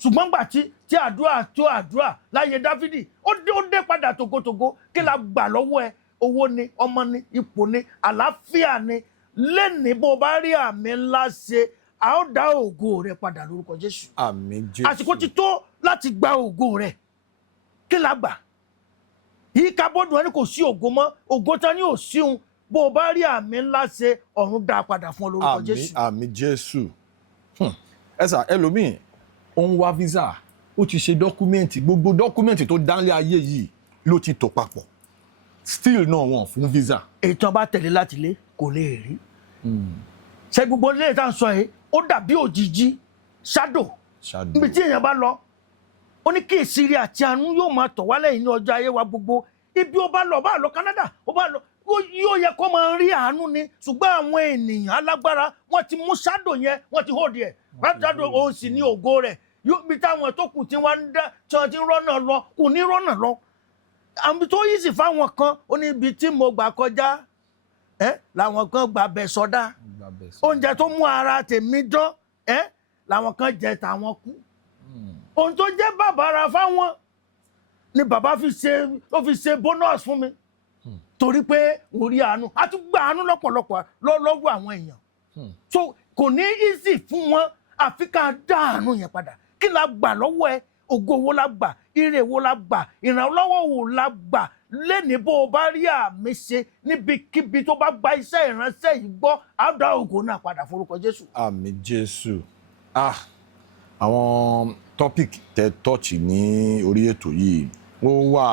ṣùgbọ́n gbà tí àdúrà láyé Dáfídì ó dé padà togotogo kí la gbà lọ́wọ́ ẹ owó ni ọmọ ni ipò ni àlàáfíà ni lẹ́ni bó bá rí àmì ńlá ṣe a ó dá ògo rẹ padà lórúkọ Jésù. Àmín Jésù. àsìkò ti tó láti gba ògo rẹ kí la gbà yìí kábọ́dù ẹni kò sí ògo mọ́ ògo tán ni ò síhun bó bá rí àmì ńlá ṣe ọ̀run dá padà fún ọ lórúkọ Jésù. Àmín Jésù. ẹ sà ẹlòmíì ó ń wá visa ó ti ṣe dọ́kúmẹ́ǹtì gbogbo dọ́kúmẹ́ǹtì tó dánlé ayé yìí ló ti tò papọ̀ still náà wọn fún visa. èyí tí wọn bá tẹ̀lé láti lé kò lè rí. ṣé gbogbo ilé ìta ń sọ yìí ó dàbí òjìji shadow níbi tí èèyàn bá lọ ó ní kí ìsírí àti àánú yóò máa tọ̀ wálẹ̀ yìí ní ọjọ́ ayé wa gbogbo ibi ó bá lọ Canada ó bá lọ yóò yẹ kó máa rí àánú ni ṣùgbọ́n àwọn ènìyàn alágbára wọ́n ti mú shadow yẹn wọ́n ti hold ẹ̀ shadow òun sì ní ògo rẹ̀ bí táwọn tó kù tí wọ́n ń dá tí wọ́n ti ń rọ́nà lọ kò ní rọ́nà lọ àmì tó yí sí fáwọn kan ó ní ibi tí mo gbà kọjá làwọn kan gbà bẹ̀ sọdá oúnjẹ tó mú ara tèmi dán làwọn kan jẹ tàwọn kú ohun tó jẹ́ bàbàrà fáwọn ni bàbá fi ṣe bonus fún mi torí pé mo rí àánú a tún gba àánú lọ́pọ̀lọpọ̀ lọ́wọ́ àwọn èèyàn so kò ní easy fún wọn àfi ká dá àánú yẹn padà kí la gbà lọ́wọ́ ẹ ògo wo la gbà ire wo la gbà ìrànlọ́wọ́ wo la gbà lẹ́ni bó o bá rí àmì ṣe níbikíbi tó bá gba iṣẹ́ ìránṣẹ́ yìí gbọ́ á dá ògo náà padà forúkọ Jésù. Àmín Jésù. Àwọn topic tẹ tọ́ọ̀chì ní orí ètò yìí ó wà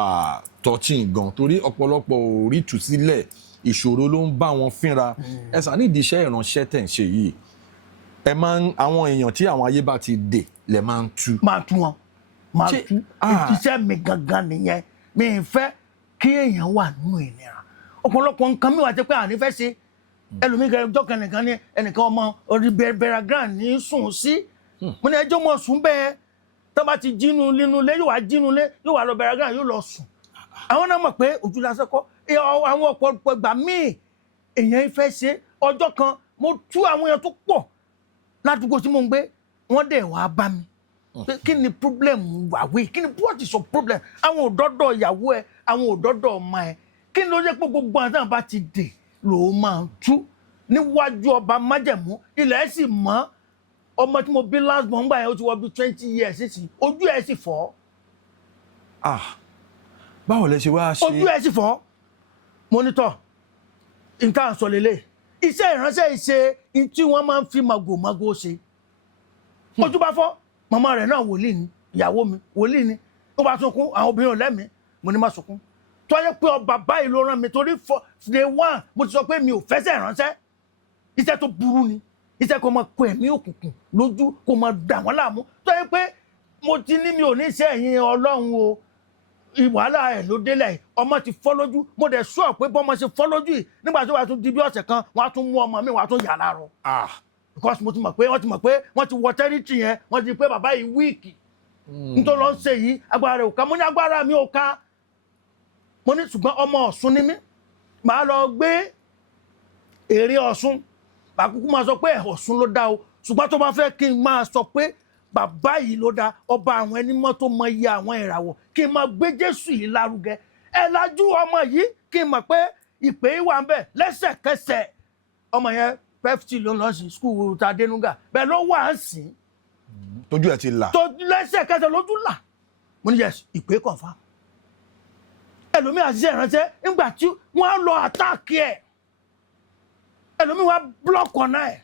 touching gan torí ọ̀pọ̀lọpọ̀ ò rí ìtúsílẹ̀ ìṣòro ló ń bá wọn fínra ẹ sà nídìí iṣẹ́ ìránṣẹ́ tẹ̀ ń ṣe yìí ẹ máa ń àwọn èèyàn tí àwọn ayé bá ti dè lẹ máa ń tú. máa tú wọn máa tú iṣẹ́ mi gangan nìyẹn mi ì fẹ́ kí èèyàn wà nínú ìnira ọ̀pọ̀lọpọ̀ nǹkan mi wà tí pé àní fẹ́ ṣe ẹlòmíì ọjọ́ kan nìkan ní ẹnìkan ọmọ orí bẹ̀rẹ̀ grand ní sùn sí mo ní ẹjọ́ mọ̀ sùn bẹ́ẹ̀ tó bá ti jínú nínú ilé yóò wá jínú ilé yóò wá lọ bẹ̀rẹ̀ grand yóò lọ sùn àwọn náà mọ̀ pé ojú lásán kọ́ àwọn ọ̀pọ̀lọpọ̀ ìgbà míì èèyàn fẹ́ ṣe ọjọ́ kan mo tú àwọn èèyàn tó pọ̀ ládùúgbò tí mo ń gbé wọ́n dẹ̀ wá bá mi kí ni problem wà wí kí ni what is your problem àwọn òdọ́dọ̀ ìyàwó ẹ àwọn òdọ́dọ̀ ọmọ ẹ kí ni ló jẹ́ pé gbogbo àwọn táwọn bá ti dè ló máa ń tú níwájú ọba májẹ̀mú ilẹ̀ ẹ̀ sì mọ́ ọmọ tí mo bí last born gbà yẹn ó ti wọ bí 20 years sí ojú ẹ̀ sì fọ́. Báwo lẹ ṣe wá ṣe. ojú ẹ̀ sì fọ́ mọ́nítọ̀ nǹkan sọ lélẹ̀ iṣẹ́ ìránṣẹ́ ìṣe tí wọ́n máa ń fi màgòmágó ṣe ojú bá fọ́ màmá rẹ̀ náà wòlíì ni ìyàwó mi wòlíì ni tó bá sunkún àwọn obìnrin ò lẹ́mìí mo ní má sunkún tó yẹ pé ọba báyìí ló rán mi torí day one mo ti sọ pé mi ò fẹsẹ̀ ránṣẹ́ iṣẹ́ tó burú ni iṣẹ́ kó máa kó ẹ̀mí òkùnkùn lójú kó máa dà wọ́n láàmú tó yẹ pé mo ti ní mi ò ní iṣẹ́ ẹ̀yìn Ọlọ́run o ìwàhálà ẹ̀ ló délẹ̀ ọmọ ti fọ́ lójú mo dẹ̀ sọ pé bọ́mọ ṣe fọ́ lójú yìí nígbà tó wà tún di bí ọ̀sẹ̀ kan wọ́n á tún mú ọmọ mi wọ́n á tún yà láàrọ̀ because mo ti mọ̀ pé wọ́n ti wọ tẹ́rìtì yẹn wọ́n ti pé bàbá yìí wíìkì nítorí ló ń ṣe yìí agbára rẹ̀ ò ká mo ní agbára mi ò ká mo ní ṣùgbọ́n ọmọ Ọ̀ṣun ni mí màá lọ gbé èrè Ọ̀ṣun àkókò máa sọ pé Ọ̀ṣun ló dá o ṣùgbọ́n tó bá fẹ́ kí n máa sọ pé bàbá yìí ló dá ọba àwọn ẹni mọ́ tó mọ iye àwọn ìràwọ̀ kí n máa gbé Jésù yìí lárugẹ ẹ lajú ọmọ yìí kí n mọ̀ pé ìpè wà ń bẹ̀ lẹ́sẹ̀kẹsẹ̀ ọmọ yẹn pẹ́fìtì ló ń lọ sí skul Tadénúgà bẹ́ẹ̀ ló wà ń sìn. Tójú ẹ ti là. tó lẹ́sẹ̀kẹsẹ̀ lójú là mo ní yes ìpè confirm ẹlòmíì àti iṣẹ́ ìránṣẹ́ nígbà tí wọ́n á lọ àtáàkì ẹ̀ ẹlòmíì wá blọọkì ọ̀nà ẹ̀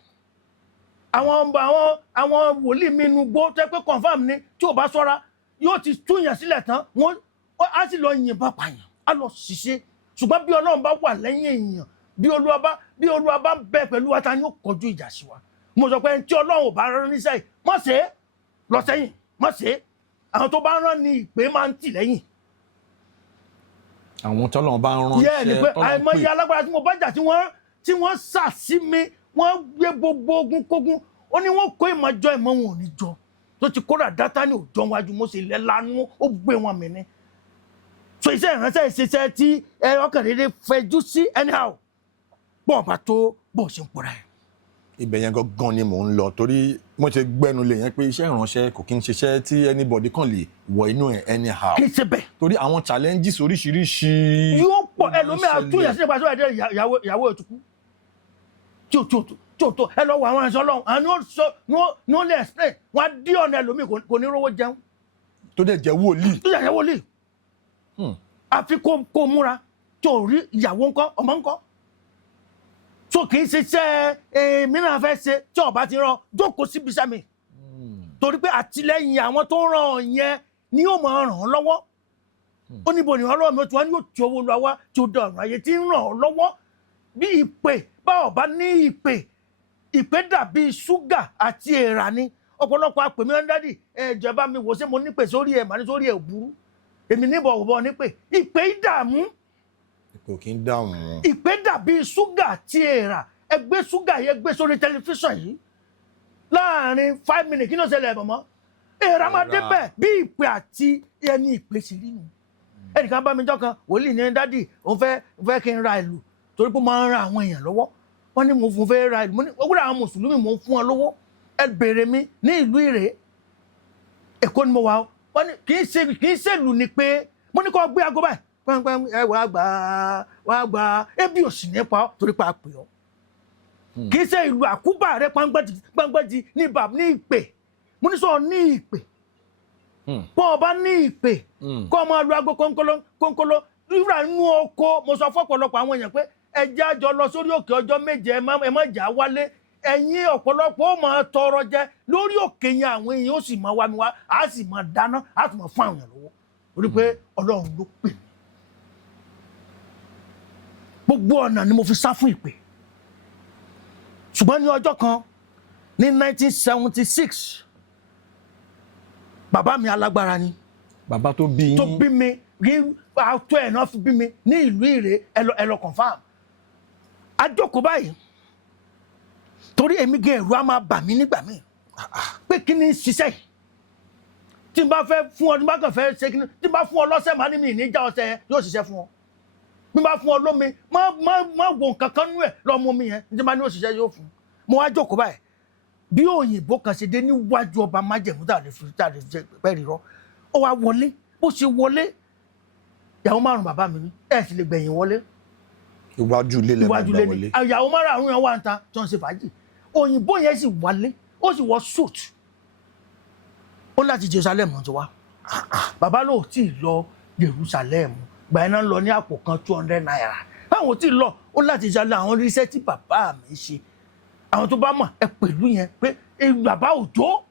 àwọn wòlíì mi nu gbó tẹ́ pé confam ni tí ò bá ṣọ́ra yóò ti túyàn sílẹ̀ tán wọ́n á sì lọ yìnbọn pààyàn á lọ ṣiṣẹ́ ṣùgbọ́n bí Ọlọ́run bá wà lẹ́yìn èèyàn bí Olúwa bá bẹ pẹ̀lú wa ta ni ó kọjú ìjà sí wa mo sọ pé tí Ọlọ́run ò bá rán níṣẹ́ yìí má ṣe é lọ sẹ́yìn má ṣe é àwọn tó bá rán ni ìpè máa ń tì lẹ́yìn. Àwọn tọ́lọ́run bá ránṣẹ́ yẹ́ ni pé àìmọye alágbára tí mo bá jà tí wọ́n sà sí mi wọ́n gbé gbogbo ogun kógun ó ní wọ́n kó ìmọ̀jọ ìmọ̀ wọn ò ní jọ tó ti kóra dátà ní òjò wájú Mósè ilẹ̀ lánú ó gbé wọn mì ní. so iṣẹ́ ìránṣẹ́ ìṣiṣẹ́ tí ọkàn dédé fẹjú sí anyhow bọ́ọ̀ bá tó bọ́ọ̀ ṣe ń pòrà ẹ̀. Ibẹ̀ yẹn gangan ni mò ń lọ torí mo ṣe gbẹ́nu lé yẹn pé iṣẹ́ ìránṣẹ́ kò kí n ṣiṣẹ́ tí anybody kan lè wọ inú ẹ̀ anyhow. kì í ṣe bẹ́ẹ̀. torí àwọn challenges oríṣiríṣi. yóò pọ̀ ẹlòmíà túyẹ̀ sí ìpàṣẹ ìyàwó ètùkú tí o tó ẹ lọ wọ àwọn ẹ̀ṣọ́ Ọlọ́run àwọn ní ó lè explain wọn á dí ọ̀nà ẹlòmíì kò ní rówó jẹun. tó dẹ̀ jẹ́ wòlíì. tó dẹ̀ jẹ́ wòlíì. àfi kó múra tó rí ìyàwó ńkọ́ ọmọ ńkọ́. so kì í ṣiṣẹ́ mìíràn fẹ́ ṣe tí ọba ti rán jókòó síbi iṣẹ́ mi. torí pé àtìlẹ́yìn àwọn tó ràn yẹn ni yóò máa ràn án lọ́wọ́. ó níbo ni ọlọ́run mi tí wọ́n yóò ti owó lọ wá tí ó dọ̀rùn ayé tí ń ràn án lọ́wọ́ bí ìpè bá ọba ní ìpè dàbí ṣúgà àti èèrà ni ọ̀pọ̀lọpọ̀ àpè mi dádì ìjọba mi wò ṣé mo nípè sórí ẹ̀ màá ní sórí ẹ̀ burú èmi níbọ̀ òbọ̀ nípè ìpè ìdààmú. kò kí ń dààmú. ìpè dàbí ṣúgà àti èèrà ẹ gbé ṣúgà yẹn gbé sórí tẹlifíṣàn yìí láàrin 5 minutes kí ló ṣẹlẹ̀ mọ̀mọ́ èèrà máa débẹ̀ bí ìpè àti ẹni ìpè ṣe rí nù ẹnìkan bá mi jọ́ kan wòlíì ní dádì òun fẹ́ kí n ra ìlú torí pé ó máa ń ran àwọn èèyàn lọ́wọ́ wọ́n ní mo fẹ́ ra ìlú mo ní ogúnra àwọn mùsùlùmí mo ń fún wọn lówó ẹ béèrè mi ní ìlú Ìrè Èkó ni mo wà wọ́n ní kì í ṣe ìlú ni pé mo ní kó gbé aago báyìí pẹ́ńpẹ́ń ẹ wàá gbà ebi ò sì ní pa ọ́ torí pa àpè ọ́ kì í ṣe ìlú àkúbà rẹ pàǹgbẹ́jì ní ìpè mo ní sọ ní ìpè bọ́ ọ bá ní ìpè kọ́ ọmọ lu aago kónkóló rírà inú oko mo sọ fọ́pọ̀lọpọ̀ àwọn èèyàn pé ẹjẹ́ àjọ lọ sórí òkè ọjọ́ méje ẹ má jà wálé ẹ̀yin ọ̀pọ̀lọpọ̀ ó máa tọrọ jẹ lórí òkè yẹn àwọn èèyàn ó sì máa wá mi wá á sì máa dáná á sì máa fún àwọn èèyàn lówó torí pé Ọlọ́run ló pè mí gbogbo ọ̀nà ni mo fi sá fún ìpè ṣùgbọ́n ní ọjọ́ kan ní 1976 bàbá mi alágbára ni bàbá tó bí yín tó bí mi rí àtọ́ ẹ̀ náà fi bí mi ní ìlú Ìrè ẹ lọ confam àjókòó báyìí torí èmi gẹ ẹ̀rù á máa bà mí nígbà míì pé kí ni ṣiṣẹ́ yìí tí n bá fẹ́ fún ọ tí n bá kàn fẹ́ ṣe kí ni tí n bá fún ọ lọ́sẹ̀ máa ní mi ìníjà ọ̀sẹ̀ yóò ṣiṣẹ́ fún ọ bí n bá fún ọ lómi má wo nǹkan kan nú ẹ̀ lọ́mọ mi yẹn tí n bá ní òṣìṣẹ́ yóò fún mo wá jókòó báyìí bí òyìnbó kan ṣe dé níwájú ọba májẹ̀mú tàbí pẹ́ rírọ́ ó wá wọlé bó ṣe wọlé ìyàwó márùn bàbá mi ní ẹ̀ sì lè gbẹ̀yìn wọlé iwájú ilé lẹ́nu àgbà wọlé ìyàwó márùn yẹn wà ń ta tí wọ́n ṣe fàájì òyìnbó yẹn sì wálé ó sì wọ suit ó láti Jerusalem tó wá bàbá ló tí ì lọ Jerusalem gbà iná lọ ní àpò kan 200 naira báwọn tí ì lọ ó láti jalè àwọn iṣẹ́ tí bàbá mi ṣe àwọn tó bá mọ̀ ẹ pẹ̀lú yẹn pé bàbá Òjó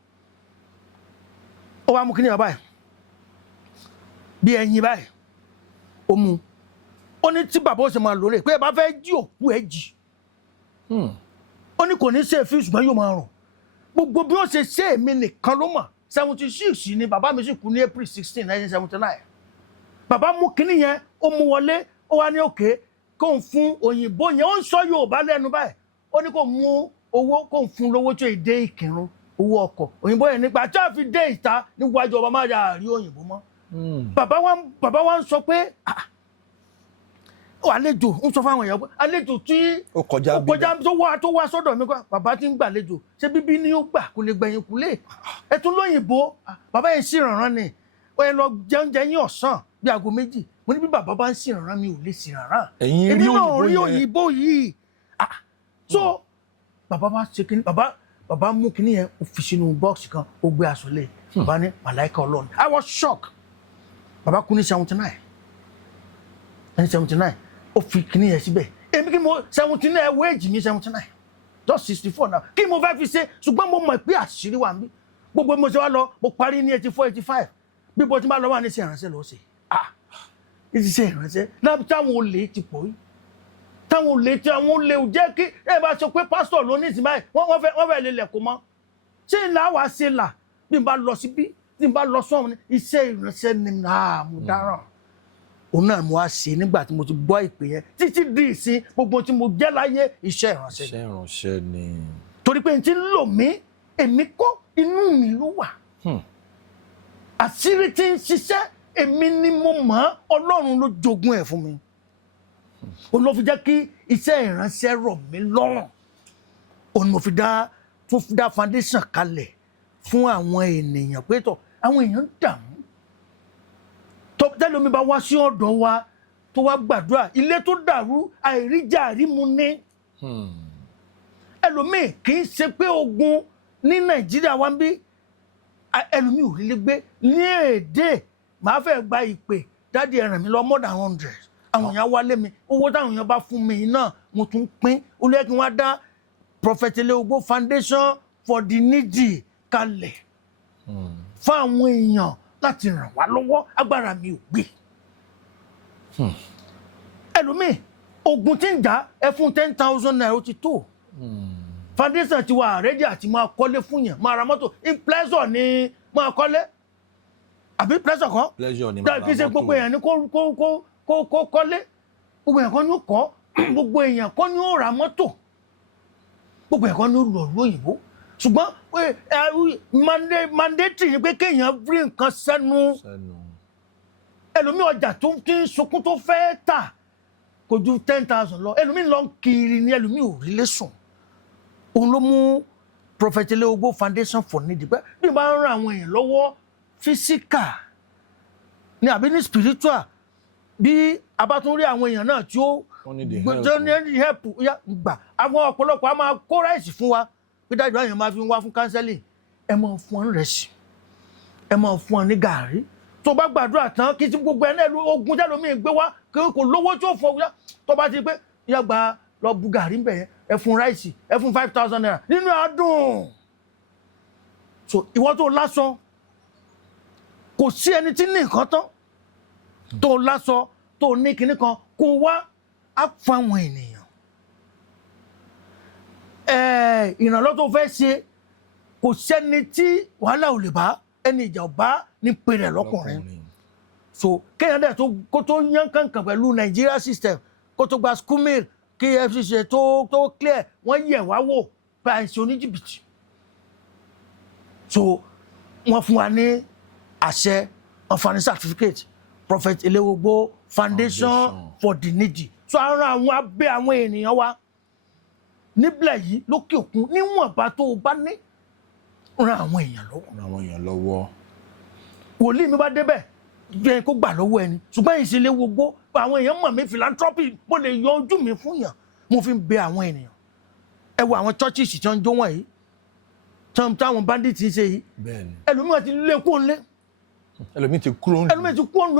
ó wá mú kí ni bàbá yẹn bí ẹyin báyìí ó mú ó ní tí bàbá ó ṣe máa lóore pé ẹ bá fẹ́ jí òkú ẹ jì ó ní kò ní ṣe fi ṣùgbọ́n yóò máa rùn gbogbo bí ó ṣe ṣe èmi nìkan ló mọ̀ 76 ni bàbá mi sì kú ní April 16 1979 bàbá mú kíní yẹn ó mú wọlé ó wá ní òkè kó ń fún òyìnbó yẹn ó ń sọ Yorùbá lẹ́nu báyìí ó ní kó mú owó kó ń fún lówó tó èdè Ìkìrun owó ọkọ̀ òyìnbó yẹn nípa tí a fi dé ìta níwájú ọba má yà rí òyìnbó mọ́ bàbá wa ń sọ pé àlejò ń sọ fáwọn èèyàn pé àlejò tí ó kọjá tó wá sọ́dọ̀ mi kọ́ bàbá tí ń gbàlejò ṣé bíbí ni ó gbà kó lè gbẹ̀yìn kúlé ẹ tún lóyìnbó bàbá yẹn sì rànràn ni ó yẹ lọ jẹunjẹ yín ọ̀sán bí aago méjì mo ní bí bàbá bá ń sì rànràn mi ò lè sì rànràn èmi náà rí òyìnbó yìí so bàbá bá ṣe kíní bàbá mú kíní yẹn ó fi sínú bọ́ọ̀sì kan ó gbé aṣọ lé bàbá ní màláìka Ọlọ́run I was shocked bàbá kú ní 79 ó fi kíní yẹn síbẹ̀ èmi kí mo 79 ẹ wéèjì mi 79 just 64 now kí mo fẹ́ fi ṣe ṣùgbọ́n mo mọ̀ pé àṣírí wà mí gbogbo mo ṣe wá lọ mo parí ní 84 85 bí bó ti bá lọ wà ní iṣẹ́ ìránṣẹ́ lọ ṣe iṣẹ́ ìránṣẹ́ láti táwọn olè ti pọ̀ yìí táwọn olè tí àwọn olè ò jẹ́ kí ẹ bá sọ pé pásítọ̀ ló ní ìsìn báyìí wọ́n fẹ́ lè lẹ̀kọ́ mọ́ ṣé ìlà wàá ṣe là bí n bá lọ síbí tí n bá lọ sọ́run iṣẹ́ ìránṣẹ́ ni mo dáràn òun náà mo wá ṣe nígbà tí mo ti gbọ́ ìpè yẹn títí di ìsìn gbogbo tí mo jẹ́ láyé iṣẹ́ ìránṣẹ́ ni torí pé n ti lò mí èmi kọ́ inú mi ló wà àṣírí tí ń ṣiṣẹ́ èmi ni mo mọ̀ Ọlọ́run ló jogún ẹ̀ fún mi òun ló fi jẹ́ kí iṣẹ́ ìránṣẹ́ rọ̀ mí lọ́rùn òun mo fi dá foundation kalẹ̀ fún àwọn ènìyàn pé tọ̀ àwọn èèyàn ń dààmú tẹ́lẹ̀ omi bá wá sí ọ̀dọ̀ wa tó wá gbàdúrà ilé tó dàrú àìríjà àrímu ní ẹlòmíì kì í ṣe pé ogun ní Nàìjíríà wa ń bí ẹlòmíì ò rí lé gbé ní èdè màá fẹ́ gba ìpè dáàdi ẹ ràn mí lọ more than 100 àwọn èèyàn wá lé mi owó táwọn èèyàn bá fún mi náà mo tún pín ó lé kí wọ́n á dá Prophet Eleogbo Foundation for the Needy kalẹ̀ fún àwọn èèyàn láti ràn wá lọ́wọ́ agbára mi ò gbé ẹlòmíì ogun tí ń jà ẹ fún 10,000 naira ó ti tó foundation ti wà ready àti máa kọ́lé fún yẹn máa ra mọ́tò pleasure ni máa kọ́lé àbí pleasure kan pleasure ni máa ra mọ́tò kí ṣe gbogbo èèyàn ni kó kọ́lé gbogbo èèyàn kan ní ó kọ́ gbogbo èèyàn kan ní ó ra mọ́tò gbogbo èèyàn kan ní ó lọ ìlú òyìnbó ṣùgbọ́n mandatory ni pé kéèyàn rí nǹkan sẹ́nu ẹlòmíì ọjà tó ti ń sunkún tó fẹ́ tà kò ju 10,000 lọ, ẹlòmíì lọ kiri ni, ẹlòmíì ò rí lé sùn. Òun ló mú Prophet Eleogbo Foundation for Needy pé bí bá ń ran àwọn èèyàn lọ́wọ́ physical ní àbí ní spiritual, bí a bá tún rí àwọn èèyàn náà tí ó ní help gbà, àwọn ọ̀pọ̀lọpọ̀ a máa kó ráìsì fún wa pé dájú àyàn máa fi wá fún counseling, ẹ máa fún ọ rẹsì, ẹ máa fún ọ ní gàárì. Tó bá gbàdúrà tán kí tí gbogbo ẹni ogun tẹ́lómi gbé wá kí kò lówó tí ó fọ tó bá ti pé ìyá gba lọ bu gàárì ńbẹ̀ yẹn, ẹ fún ráìsì, ẹ fún 5,000 naira nínú àdùn. So ìwọ tó lásán, kò sí ẹni tí ní nǹkan tán tó lásán tó ní kinní kan kó wá á fún àwọn ènìyàn. Ìrànlọ́wọ́ tó fẹ́ ṣe kò sẹ́ni tí wàhálà ò lè bá, ẹni ìjà ò bá ní pèrè lọ́kùnrin. So kéèyàn dẹ̀ kó tó yán kankan pẹ̀lú Nigeria system, kó tó gba school mail kí FCC tó clear, wọ́n yẹ̀ wá wò pé àìsàn oníjìbìtì. So wọ́n fún wa ní àṣẹ, àǹfààní certificate Prophet Eleogbo Foundation for the Needy. So ara àwọn abẹ́ àwọn ènìyàn wa níbẹ̀ yìí lókè òkun níwọ̀nba tó o bá ní ran àwọn èèyàn lọ́wọ́. Ran àwọn èèyàn lọ́wọ́. Wòlíì mi bá débẹ̀ jẹ́ kó gbà lọ́wọ́ ẹni, ṣùgbọ́n ìṣẹ̀lẹ̀ Eleogbo àwọn èèyàn mọ̀ mí philanthropy, mo lè yọ ojú mi fún yàn, mo fi ń bẹ àwọn ènìyàn. Ẹ wo àwọn churches tí wọ́n ń jó wọ̀nyí, táwọn bandits ń ṣe yìí, ẹlòmíràn ti lé kó ń lé, ẹlòmíì ti kúrò ń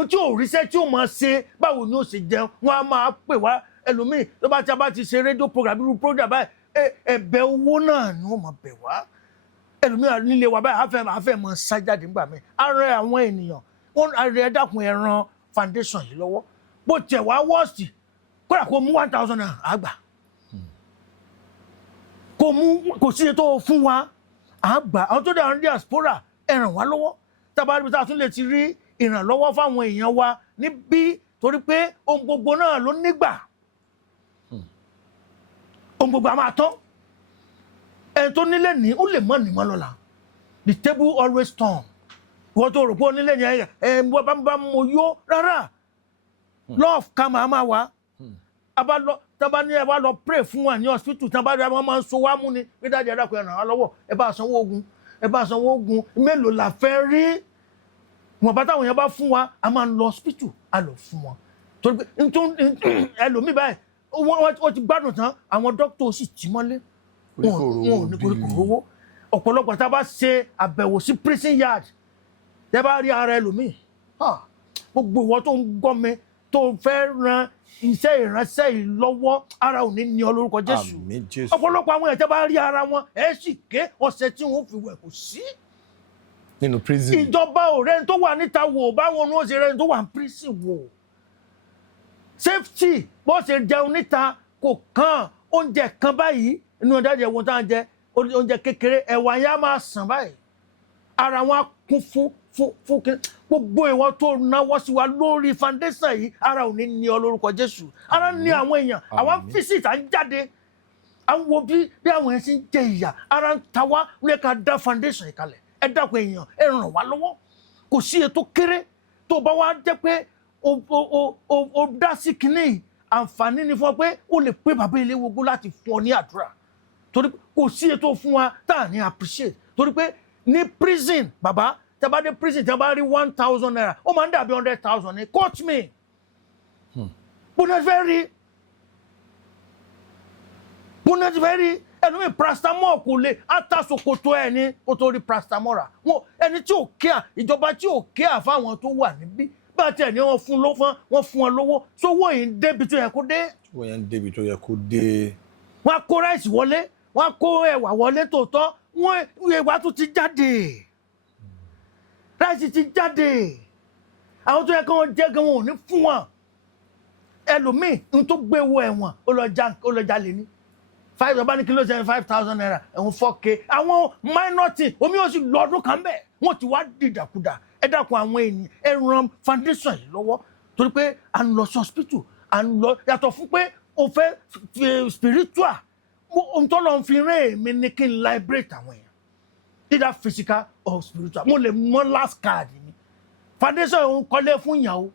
tí ò ríṣẹ́ tí ò máa ṣe, báwo ni ó ṣe jẹun, wọ́n á máa pè wá. Ẹlòmíì tó bá ti ṣe rédíò program irú program báyìí, ẹ̀bẹ̀ owó náà ni wọ́n máa bẹ̀ wá. Ẹlòmíì nílé wa báyìí àfẹ́ máa sá jáde nígbà míì. Ara àwọn ènìyàn wọn ẹ dákun ẹ ran foundation yìí lọ́wọ́, bó tiẹ̀ wá wọ́ọ̀sì kódà kó mú 1,000 naira àgbà, kò sí ètò fún wa àgbà. Àwọn tó dẹ̀ àwọn diaspora ẹ ràn wá lọ́wọ́, tábàárí tá a tún lè ti rí ìrànlọ́wọ́ fáwọn èèyàn wa níbí, torí pé ohun gbogbo náà ló nígbà, ohun gbogbo a máa tán. Ẹni tó nílé ní ó lè mọ́ nìmọ́ lọ́la, the table always turn. Ìwọ́n tó rò pé onílé yẹn bá mo yó rárá, love ká máa wá. Tábà ní ẹ wá lọ pray fún wa ní hospital, tábà rí àwọn máa ń so wá mú ni pé dájú ẹ̀dá kan ràn wá lọ́wọ́, ẹ bá sanwó oògùn, mélòó la fẹ́ rí. Wọ́n bá táwọn yẹn bá fún wa, a máa ń lọ hospital, a lọ fún wọn. Torí pé ẹlòmíì báyìí wọ́n ti gbádùn tán, àwọn dókítà sì tì mọ́lé, wọn ò ní koríko owó. Ọ̀pọ̀lọpọ̀ tá a bá ṣe àbẹ̀wò sí prison yard, tẹ́ bá rí ara ẹlòmíì, gbogbo ìwọ tó ń gbọ́ mi tó fẹ́ ran iṣẹ́ ìránṣẹ́ yìí lọ́wọ́, ara ò ní ní ọ lórúkọ Jésù. Ọ̀pọ̀lọpọ̀ àwọn èèyàn tẹ́ bá rí ara wọn, ẹ sì ké ọ̀sẹ̀ tí wọ́n fi wẹ̀ kò sí nínú prison. Ìjọba ò rẹ́ni tó wà níta wò, báwo ni ó ṣe rẹ́ni tó wà ní prison wò. Safety bó ṣe jẹun níta kò kàn, oúnjẹ kan báyìí inú ọ̀dà jẹ wọn tá à ń jẹ oúnjẹ kékeré, ẹ̀wà yẹn á máa sàn báyìí, ara wọn á kún fún kí gbogbo ìwọ tó náwó sí wa lórí foundation yìí, ara ò ní ní ọ lórúkọ Jésù. Ara ní àwọn èèyàn, àwọn visit à ń jáde, à ń wo bí àwọn yẹn ṣe ń jẹ ìyà, ara ń ta wá, ó yẹ ká dá foundation yìí kalẹ̀. Ẹ dákun èèyàn, ẹ ràn wá lọ́wọ́, kò sí ètò kéré tó bá wá jẹ́ pé o dá sí kinní, àǹfààní ni fún ọ pé o lè pé bàbá Eleogbo láti fún ọ ní àdúrà, torí kò sí ètò fún wa tá à ní appreciate. Torí pé ní prison bàbá, tẹ́ bá dé prison tẹ́ bá rí 1,000 naira, ó máa ń dàbí 100,000 ní court me. Bóná ti fẹ́ rí ẹlòmíì paracetamol kò lè àtàsòkòtò ẹ̀ ní kó tó rí paracetamol rà. Ẹni tí ò kíà, ìjọba tí ò kíà fáwọn tó wà níbí, bá tiẹ̀ ní wọ́n fún wọn lówó, sówó yìí ń débi tó yẹ kó dé. Owó yẹn ń débi tó yẹ kó dé. Wọ́n á kó ráìsì wọlé, wọ́n á kó ẹ̀wà wọlé tòótọ́, ẹ̀wà tó ti jáde, ráìsì ti jáde, àwọn tó yẹ kí wọ́n jẹ́ gan wọn ò ní fún wọn. Ẹlòmíì ń tó gbé wo ẹ̀wọ̀n ó lọ jalè ní 5 ọba ní kí ló ṣe 5,000 naira ẹ̀hún 4K. Àwọn minority omi ò sì lọ́dún kan bẹ́ẹ̀, wọ́n ti wá dìdàkudà. Ẹ dákun àwọn ènìyàn, ẹ ran foundation yìí lọ́wọ́, torí pé à ń lọ sí hospital, à ń lọ yàtọ̀ fún pé o fẹ́ spiritual, ohun tó lọ fi rán èmi ni kí n liberate àwọn èèyàn, either physical or spiritual. Mo lè mọ last card mi, foundation òun kọ́lé fún ìyàwó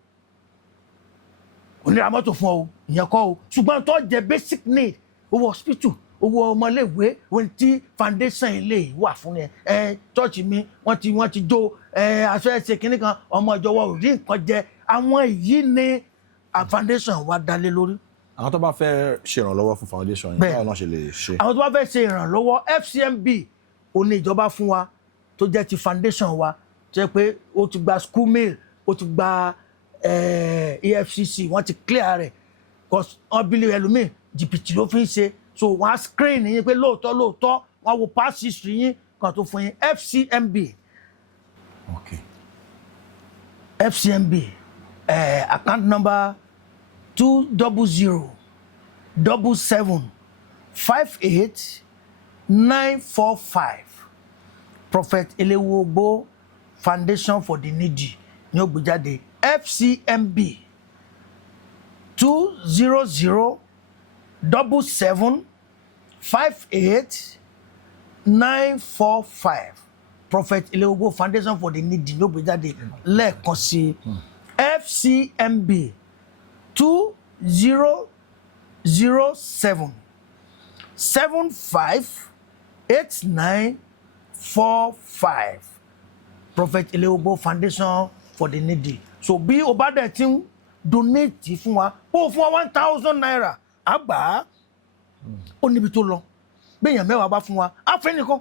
onírà mọ́tò fún ọ ìyẹn kọ́ o ṣùgbọ́n tó jẹ́ basic need owó hospital owó ọmọléèwé ohun tí foundation ilé wà fún ẹ chọ́ọ̀chì mi wọ́n ti jó aṣọ ẹ̀ṣẹ̀ kìnnì kan ọmọ ìjọwọ́ ò rí nǹkan jẹ àwọn èyí ni foundation wa dálé lórí. àwọn tó bá fẹ́ ṣèrànlọ́wọ́ fún foundation yìí báwo náà ṣe lè ṣe. àwọn tó bá fẹ́ ṣe ìrànlọ́wọ́ FCMB ó ní ìjọba fún wa tó jẹ́ ti foundation wa jẹ́ pé ó ti gba school meal ó ti gba EFCC wọ́n ti clear rẹ̀ because wọ́n bí ẹlòmíì jìbìtì ló fi ń ṣe so wọ́n á screen yín pé lóòótọ́ wọ́n wo past history yín kan tó fún yín FCMB. Okay. FCMB account number 200-77-58-945 Prophet Elewogbo Foundation for the Needy ní ó gbé jáde FCMB 200-77-58-945 Prophet Elewogbo Foundation for the Needy ní ó gbé jáde lẹ́ẹ̀kan sí FCMB 2007-58-945 Prophet Elewogbo Foundation for the Needy. So bí o bá dẹ̀ ti ń donate fún wa ó fún wa 1,000 naira àgbà ó níbi tó lọ béèyàn mẹ́wàá bá fún wa àfẹ́ nìkan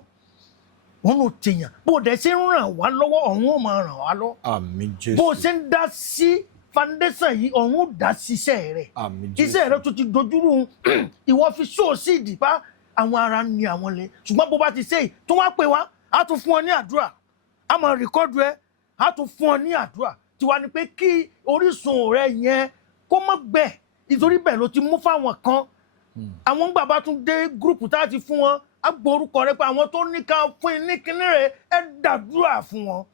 wọn ló tèèyàn bó o dẹ̀ ṣe ń ràn wá lọ́wọ́ ọ̀hún ó máa ràn wá lọ. Àmín Jésù. bó o ṣe ń dá sí foundation yìí ọ̀hún ó dá síṣẹ́ rẹ̀. Àmín Jésù. iṣẹ́ rẹ̀ tó ti dojúrú ìwọ fi ṣó sí ìdìpá àwọn ará ni àwọn lè ṣùgbọ́n bó bá ti ṣe yìí tó wá pè wá á tún fún ọ ní àdúrà á máa rìkọ́dù ẹ á tún fún ọ ní àdúrà tiwa ni pé kí orísun rẹ yẹn kó má gbẹ nítorí bẹ́ẹ̀ ló ti mú fáwọn kan àwọn gbà bá tún dé gúrùpù tá a ti fún wọn á gbórúkọ rẹ pé àwọn tó ní ká fún ní kíní rẹ ẹ dàdúrà fún wọn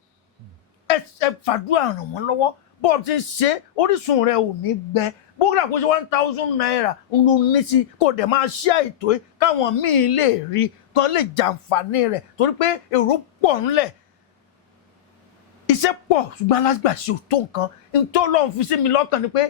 ẹ fàdúrà ràn wọ́n lọ́wọ́ bọ́ọ̀ ti ń ṣe orísun rẹ ò ní gbẹ bókítà kó ṣe 1,000 naira ń lo ní sí kó dẹ̀ máa ṣe àìtó yìí káwọn míì lè rí kan lè jàǹfààní rẹ̀ torí pé èrò pọ̀ ńlẹ̀ iṣẹ́ pọ̀ ṣùgbọ́n alágbà ṣe ò tó nǹkan nítorí Ọlọ́run fi sí mi lọ́kàn ni pé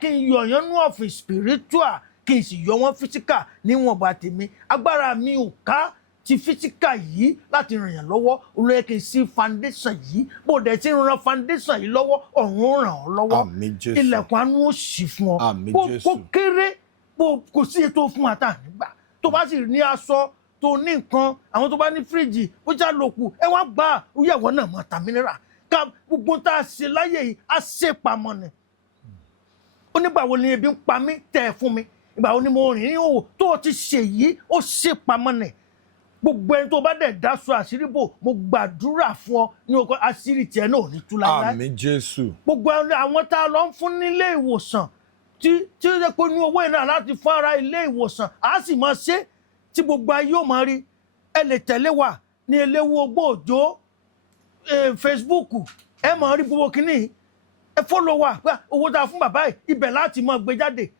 kí n yọ ọ̀yàn nú ọ̀fìn spiritual kí n sì yọ wọ́n physical níwọ̀nba tèmi agbára mi ò ká ti physical yìí láti ràn yàn lọ́wọ́ olóyè kí n sí foundation yìí bó dẹ̀ ti ran foundation yìí lọ́wọ́ ọ̀run ràn ọ́ lọ́wọ́ Àmín Jésù. ilẹ̀kùn àánú ó ṣí fún ọ Àmín kó Jésù. kéré kò sí ètò fún ata nígbà tó bá sì ní aṣọ tó ní nǹkan àwọn tó bá ní fíríjì ó já lòkù ẹ wá gbà á ó yẹ̀wọ́ náà mọ́ ta mineral ká gbogbo tá a ṣe láyé yìí á ṣe pamọ́ ni ó nígbà wo ni ebi ń pa mí tẹ̀ ẹ́ fún mi ìgbà wo ni mo rìn ní òwò tó o ti ṣe yìí ó ṣe pamọ́ ni gbogbo ẹni tó bá dẹ̀ dáṣọ àṣírí bò mo gbàdúrà fún ọ ní ọkọ àṣírí tiẹ̀ náà ò ní tú láíláí Àmín Jésù. gbogbo àwọn tá a lọ ń fún nílé ìwòsàn tí ó yẹ pé ní owó iná láti fún ara ilé ìwòsàn á sì máa ṣe tí gbogbo ayé ò máa rí ẹ lè tẹ̀lé wa ní Elewogbo Òjó Facebook ẹ máa rí gbogbo kínní ẹ fọ́lọ̀ wa pé owó tá a fún bàbá yìí ibẹ̀ láti máa gbé jáde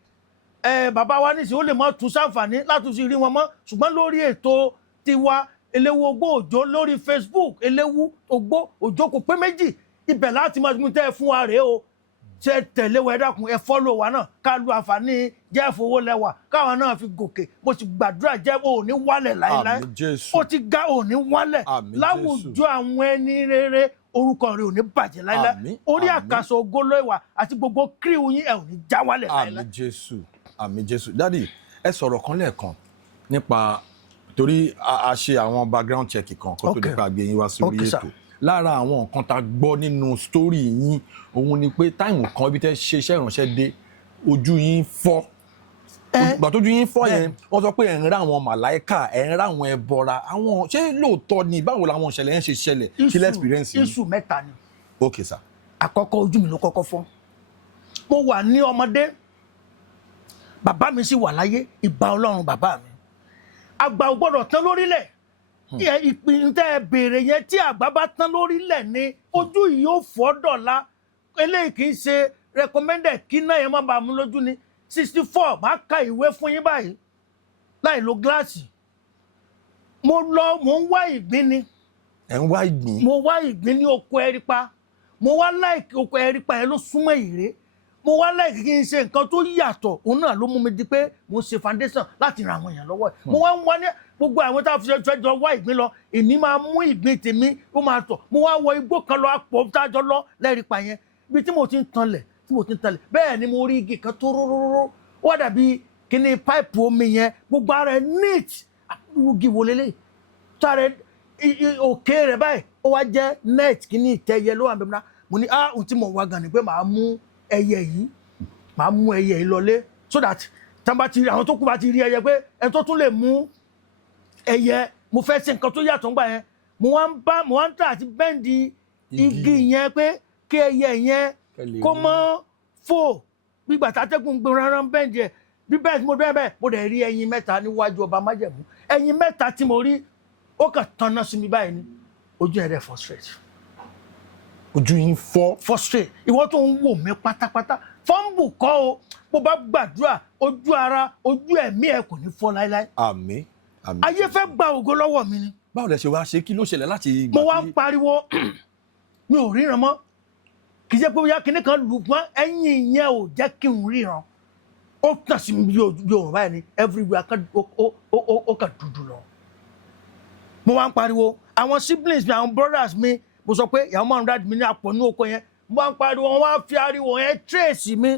bàbá wa nísìnyí ó lè máa tún sáǹfààní láti fi rí wọn mọ́ ṣùgbọ́n lórí ètò tiwa Elewogbo Òjó lórí Facebook Elewogbo Òjó kò pé méjì ibẹ̀ láti máa mú tẹ́ ẹ fún wa rèé o ṣe tẹ̀lé wa ẹ dákun ẹ fọ́lọ̀ wa náà ká lu àǹfààní jẹ́ fowó lẹ́wà káwọn náà fi gòkè mo sì gbàdúrà jẹ́ ò ní wálẹ̀ láéláé Àmín Jésù. ó ti ga ò ní wálẹ̀ Àmín láwùjọ àwọn ẹni rere orúkọ rẹ ò ní bàjẹ́ láéláé Àmín, orí àmín. àkàsọ̀ ògolo ìwà àti gbogbo kíríwù yín ẹ ò ní já wálẹ̀ láéláé. Àmín Jésù. Àmín Jésù. Dádì ẹ sọ̀rọ̀ kan lẹ́ẹ̀kan nípa torí a ṣe àwọn background check kan kó tó Okay. nípa gbé yín wá sórí Okay, sir. ètò lára àwọn nǹkan tá a gbọ́ nínú sítórì yín òun ni pé táìmù kan ibi tẹ́ ṣe iṣẹ́ ìránṣẹ́ dé ojú yín fọ́ ìgbà tójú yín fọ́ yẹn wọ́n sọ pé ẹ̀ ń rá àwọn màláìkà ẹ̀ ń rá àwọn ẹbọra àwọn ṣé lóòótọ́ ni báwo làwọn ìṣẹ̀lẹ̀ yẹn ṣe ṣẹlẹ̀ kí lẹ́ experience yìí. iṣu mẹ́ta ni Okay sir. àkọ́kọ́ ojú mi ló kọ́kọ́ fọ́ mo wà ní ọmọdé bàbá mi sì wà láyé ìbà Ọlọ́run bàbá mi àgbà ò gbọ́dọ̀ tán lórílẹ̀ ìpín tẹ́ ẹ béèrè yẹn tí àgbà bá tán lórílẹ̀ ni ojú yìí ó fọ́ dọ̀la eléyìí kì í ṣe recommended kí náà yẹn má bàa mú lójú ni 64 máa ka ìwé fún yín báyìí láì lo gíláàsì mo ń wá ìgbín ni ẹ̀ ń wá ìgbín. mo wá ìgbín ní oko ẹrípa mo wá láìkí oko ẹrípa yẹn ló súnmọ́ ìré mo wá láì kí n ṣe nǹkan tó yàtọ̀ òun náà ló mú mi di pé mo ṣe foundation láti ran àwọn èèyàn lọ́wọ́ ẹ̀ mo wá ń wá ní gbogbo àwọn tá a fẹ́ jọ wá ìgbín lọ èmi máa mú ìgbín tèmi ó máa tọ̀ mo wá wọ igbó kan lọ àpò tájọ lọ lẹ́rìí pa yẹn ibi tí mo ti ń tanlẹ̀ bẹ́ẹ̀ ni mo rí igi kan tó róróró ó wá dàbí kíní páìpù omi yẹn gbogbo ara ẹ̀ neat igi wo lélẹ̀ tó ara ẹ̀ òkè rẹ̀ báyìí ó wá jẹ́ net kíní ìtẹ́yẹ ló wà bẹ́ẹ̀ náà mo ní ohun tí mo wá gan ni pé màá mú ẹyẹ yìí lọlé so that tán bá ti rí àwọn tó kù bá ti rí ẹyẹ pé ẹni tó tún lè mú ẹyẹ mo fẹ́ ṣe nǹkan tó yàtọ̀ ńgbà yẹn mo wá ń tà àti bẹ́ǹdì igi yẹn pé kí ẹyẹ yẹn kó mọ́ fò gbígbà tátẹ́gùn gbé rárá bẹ́ǹdì ẹ̀ bí bẹ́ẹ̀ tí mo bẹ́ẹ̀ mo dẹ̀ rí ẹyin mẹ́ta níwájú ọba májẹ̀mú ẹyin mẹ́ta tí mo rí ó kàn tanná sí mi báyìí ni ojú ẹ̀ rẹ̀ frustrate ojú yín frustrate ìwọ tó ń wò mí pátápátá fọ́nbù kọ́ o bó bá gbàdúrà ojú ara ojú ẹ̀mí ẹ̀ kò ní fọ́ láéláé. àmín. ayé fẹ́ gba ògo lọ́wọ́ mi ni. báwo lẹ ṣe wá ṣe kí ló ṣẹlẹ̀ láti. mo wá ń pariwo mi ò ríran mọ́ kì í ṣe pé bóyá kinní kan lù pọ́n ẹ̀yìn yẹn ò jẹ́ kí n ríran ó tàn sí mi bí òun báyìí ni everywhere ó kàn dúdú lọ. mo wá ń pariwo àwọn siblings mi àwọn brothers mi mo sọ pé ìyàwó márùn dáàdì mi ní àpò ní oko yẹn mo wá ń pariwo wọn wá fi ariwo yẹn trace mi.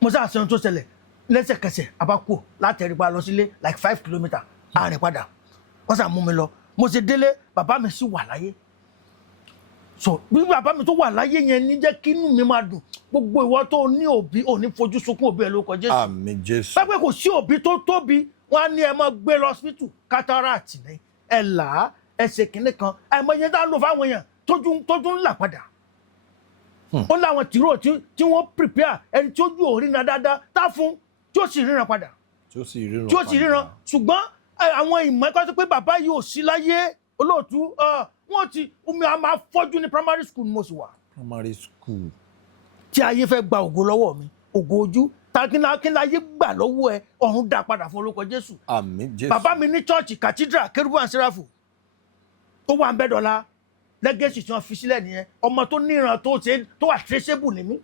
mo sáà sẹ́yìn tó ṣẹlẹ̀ lẹ́sẹ̀kẹsẹ̀ abákò láti ẹ̀rí pa lọ sílé like 5 kilometres àárín padà wọ́n sà mú mi lọ mo ṣe délé bàbá mi sì wà láyé so bí bàbá mi tó wà láyé yẹn ní jẹ́ kí inú mi máa dùn gbogbo ìwọ tó ní òbí ò ní fojú sunkún òbí ẹ lórúkọ Jésù. àmín Jésù. pẹ́pẹ́ kò sí òbí tó tóbi wọ́n á ní ẹ máa gbé lọ hospital cataract ní ẹ là á ẹsẹ̀ kìnìún kan àìmọye dá lò fáwọn èèyàn tójú ń là padà. ó láwọn tìró tí wọ́n prepare ẹni tí ojú ò ríran dáadáa tá fún tí ó sì ríran padà. tí ó sì ríran ṣùgbọ́n àwọn ìmọ̀ ẹ̀kọ́ sí pé bàbá yìí ò sí láyé olóòtú wọ́n ti omi a máa fọ́jú ní primary school ni mo sì wà. primary school. tí ayé fẹ́ gba ògo lọ́wọ́ mi ògo ojú tákínláyé gbà lọ́wọ́ ẹ ọ̀run dá padà fún orúkọ Jésù. àmín Jésù. bàbá mi ní church cathedral Kérúbù and Séráfù tó wà ń bẹ́ dọ́là lẹ́gẹ̀ẹ́sì tí wọ́n fi sílẹ̀ nìyẹn ọmọ tó níran tó wà traceable ní mí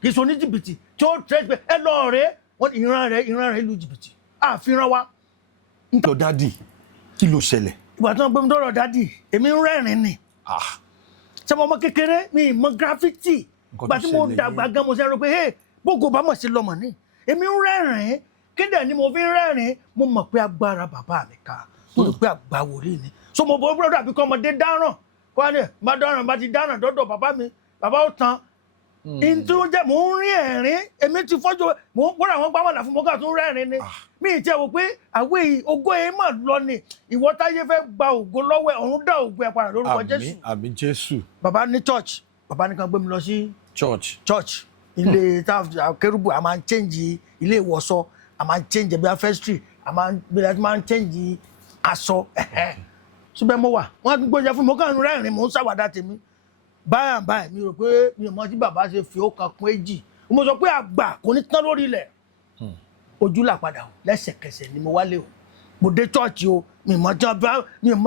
kì í ṣe oní jìbìtì tí ó trace ẹ lọ rẹ ìran rẹ lu jìbìtì àfihàn wa. nítorí dádì kí ló ṣẹlẹ̀. ìgbà tí wọ́n gbé mi dọ́rọ̀ dádì èmi ń rẹ́rìn ni ṣé ọmọ kékeré mi mọ graffiti ìgbà tí mo dàgbà gan mo ṣe rò pé hey gbogbo bá mọ̀ sí lọ́mọ ní èmi ń rẹ́rìn kéde ni mo fi ń rẹ́rìn mo mọ̀ pé agbára bàbá mi ká mo rò pé àgbà wòlíì ni so mo bọ́ bọ́dọ̀ àbíkọ́ ọmọdé dáràn kọ́ ni bá dáràn bá ti dáràn dọ́dọ̀ bàbá mi bàbá ó tan ìtú jẹ́ mò ń rí ẹ̀rín èmi ti fọ́jú mò ń gbọ́dọ̀ àwọn gbámọ̀lá fún mọ́gà tó ń rẹ́rìn ni mi ì tiẹ̀ wò pé àwẹ̀ ògo yẹn mà lọ ni ìwọ táyé fẹ́ gba ògo lọ́wọ́ ẹ̀ ọ̀run dá ògo ẹ̀ padà lórúkọ Jésù. àmín Jésù. bàbá ní church bàbá nìkan gbé mi lọ sí church ilé Kérúbù a máa ń change ilé ìwọ̀sọ a máa ń change ẹbí afẹ́sítírì a máa ń change aṣọ ṣùgbọ́n mo wà wọ́n gbóúnjẹ fún mi mo kàn ń rẹ́rìn mo ń ṣàwàdà tèmi báyà mi rò pé mi ò mọ tí bàbá ṣe fi ó kan kún èjì mo sọ pé àgbà kò ní tán lórí ilẹ̀ ojú là padà o lẹ́sẹ̀kẹsẹ̀ ni mo wálé o mo dé chọ́ọ̀chì o mi ò mọ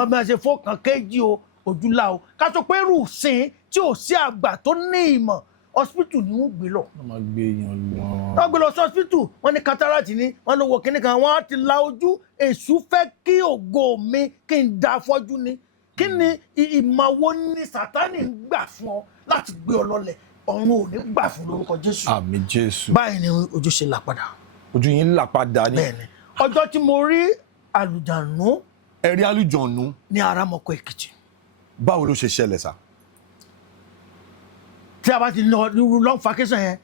bí wọ́n ṣe fó kan kéjì o ojú là o ká sọ pé rùsìn tí ò sí àgbà tó ní ìmọ̀ hospital ni wọ́n gbé lọ. wọ́n máa gbé yan lọ. wọ́n gbé lọ sí hospital wọ́n ní cataract ni wọ́n lọ wọ kíní kan wọ́n á ti la ojú èṣù fẹ́ kí ògo mi kí n da afọ́jú ni kí ni ìmọ̀ wo ni Sátánì ń gbà fún ọ láti gbé ọ lọlẹ̀ ọ̀run ò ní gbà fún lórúkọ Jésù. àmín Jésù. báyìí ni ojú ṣe là padà. ojú yín là padà ni. bẹ́ẹ̀ni ọjọ́ tí mo rí àlùjànnú. ẹ rí àlùjànnú. ní Aramọ̀kọ̀ Èkìtì. báwo ló ṣe ṣẹlẹ̀ sà. tí a bá ti lọ long vacation yẹn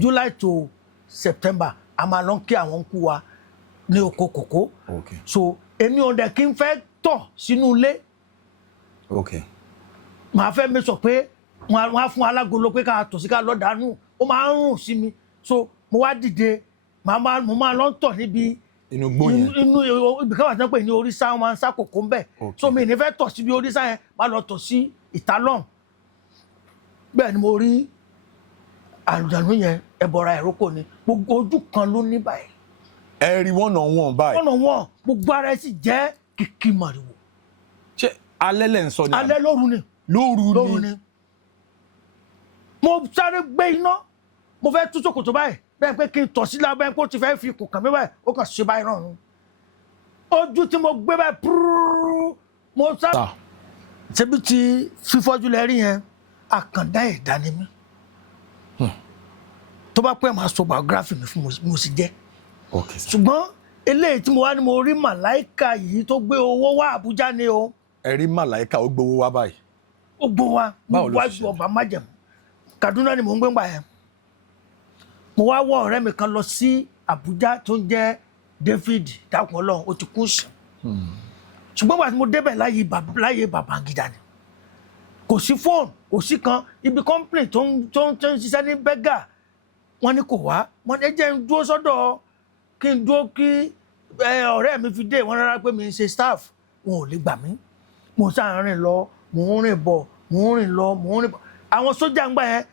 July to September a máa lọ kí àwọn kú wa ní oko kòkó so èmi ò dẹ̀ kí n fẹ́ tọ̀ sínú ilé màá fẹ́ mi sọ pé wọ́n á fún alágolo pé ká tọ̀ sí ká lọ dànù ó máa ń rùn sí mi so mo wá dìde mo máa lọ tọ̀ níbi inú gbó yẹn inú ibi káwá tí wọ́n pè ní oríṣà wọn máa ń sá kòkó ń bẹ̀ so mi ní fẹ́ tọ̀ síbi oríṣà yẹn máa lọ tọ̀ sí ìta lọ́hùn bẹ́ẹ̀ ni mo rí àlùjànnú yẹn ẹbọra ìrókò ni gbogbo ojú kan ló ní báyìí. ẹ rí one on one báyìí. one on one gbogbo ara ẹ sì jẹ́ kìkì màrìwò. ṣé alẹ́ lẹ́ ń sọ ni. alẹ́ lóru ni. lóru ni. mo sáré gbé iná mo fẹ́ tú ṣòkòtò báyìí bẹ́ẹ̀ pé kí n tọ̀ sí lábẹ́ kó ti fẹ́ fi ikùn kàn mí báyìí ó kàn ṣe báyìí rán ojú tí mo gbé báyìí púrúrú mo sáré ṣebí ti fífọ́jú lẹ rí yẹn àkàndá ẹ̀dá ni mí tó bá pẹ́ máa sọ biography mi fún mo sì jẹ́ ṣùgbọ́n eléyìí tí mo wá ní mo rí màláìka yìí tó gbé owó wá Àbújá ni o. ẹ rí màláìka ó gbowó wá báyìí. ó gbowó wá mo wájú ọba májẹ̀mú Kaduna ni mò ń gbé ńgbà yẹn mo wá wọ ọ̀rẹ́ mi kan lọ sí Àbújá tó ń jẹ́ David dákun Ọlọ́run ó ti kú sùn ṣùgbọ́n gbà tí mo débẹ̀ láyé Babangida ni kò sí fóònù kò sí kan ibi company tó ń ṣiṣẹ́ ní bẹ́gà wọ́n ní kò wá wọ́n ní ẹ jẹ́ ń dúró sọ́dọ̀ kí n dúró kí ọ̀rẹ́ mi fi dé wọ́n rárá pé mi ń ṣe staff wọn ò lè gbà mí mo sáà rìn lọ mo ń rìn bọ̀ mo ń rìn lọ mo ń rìn bọ̀ àwọn sójà ń gbà yẹn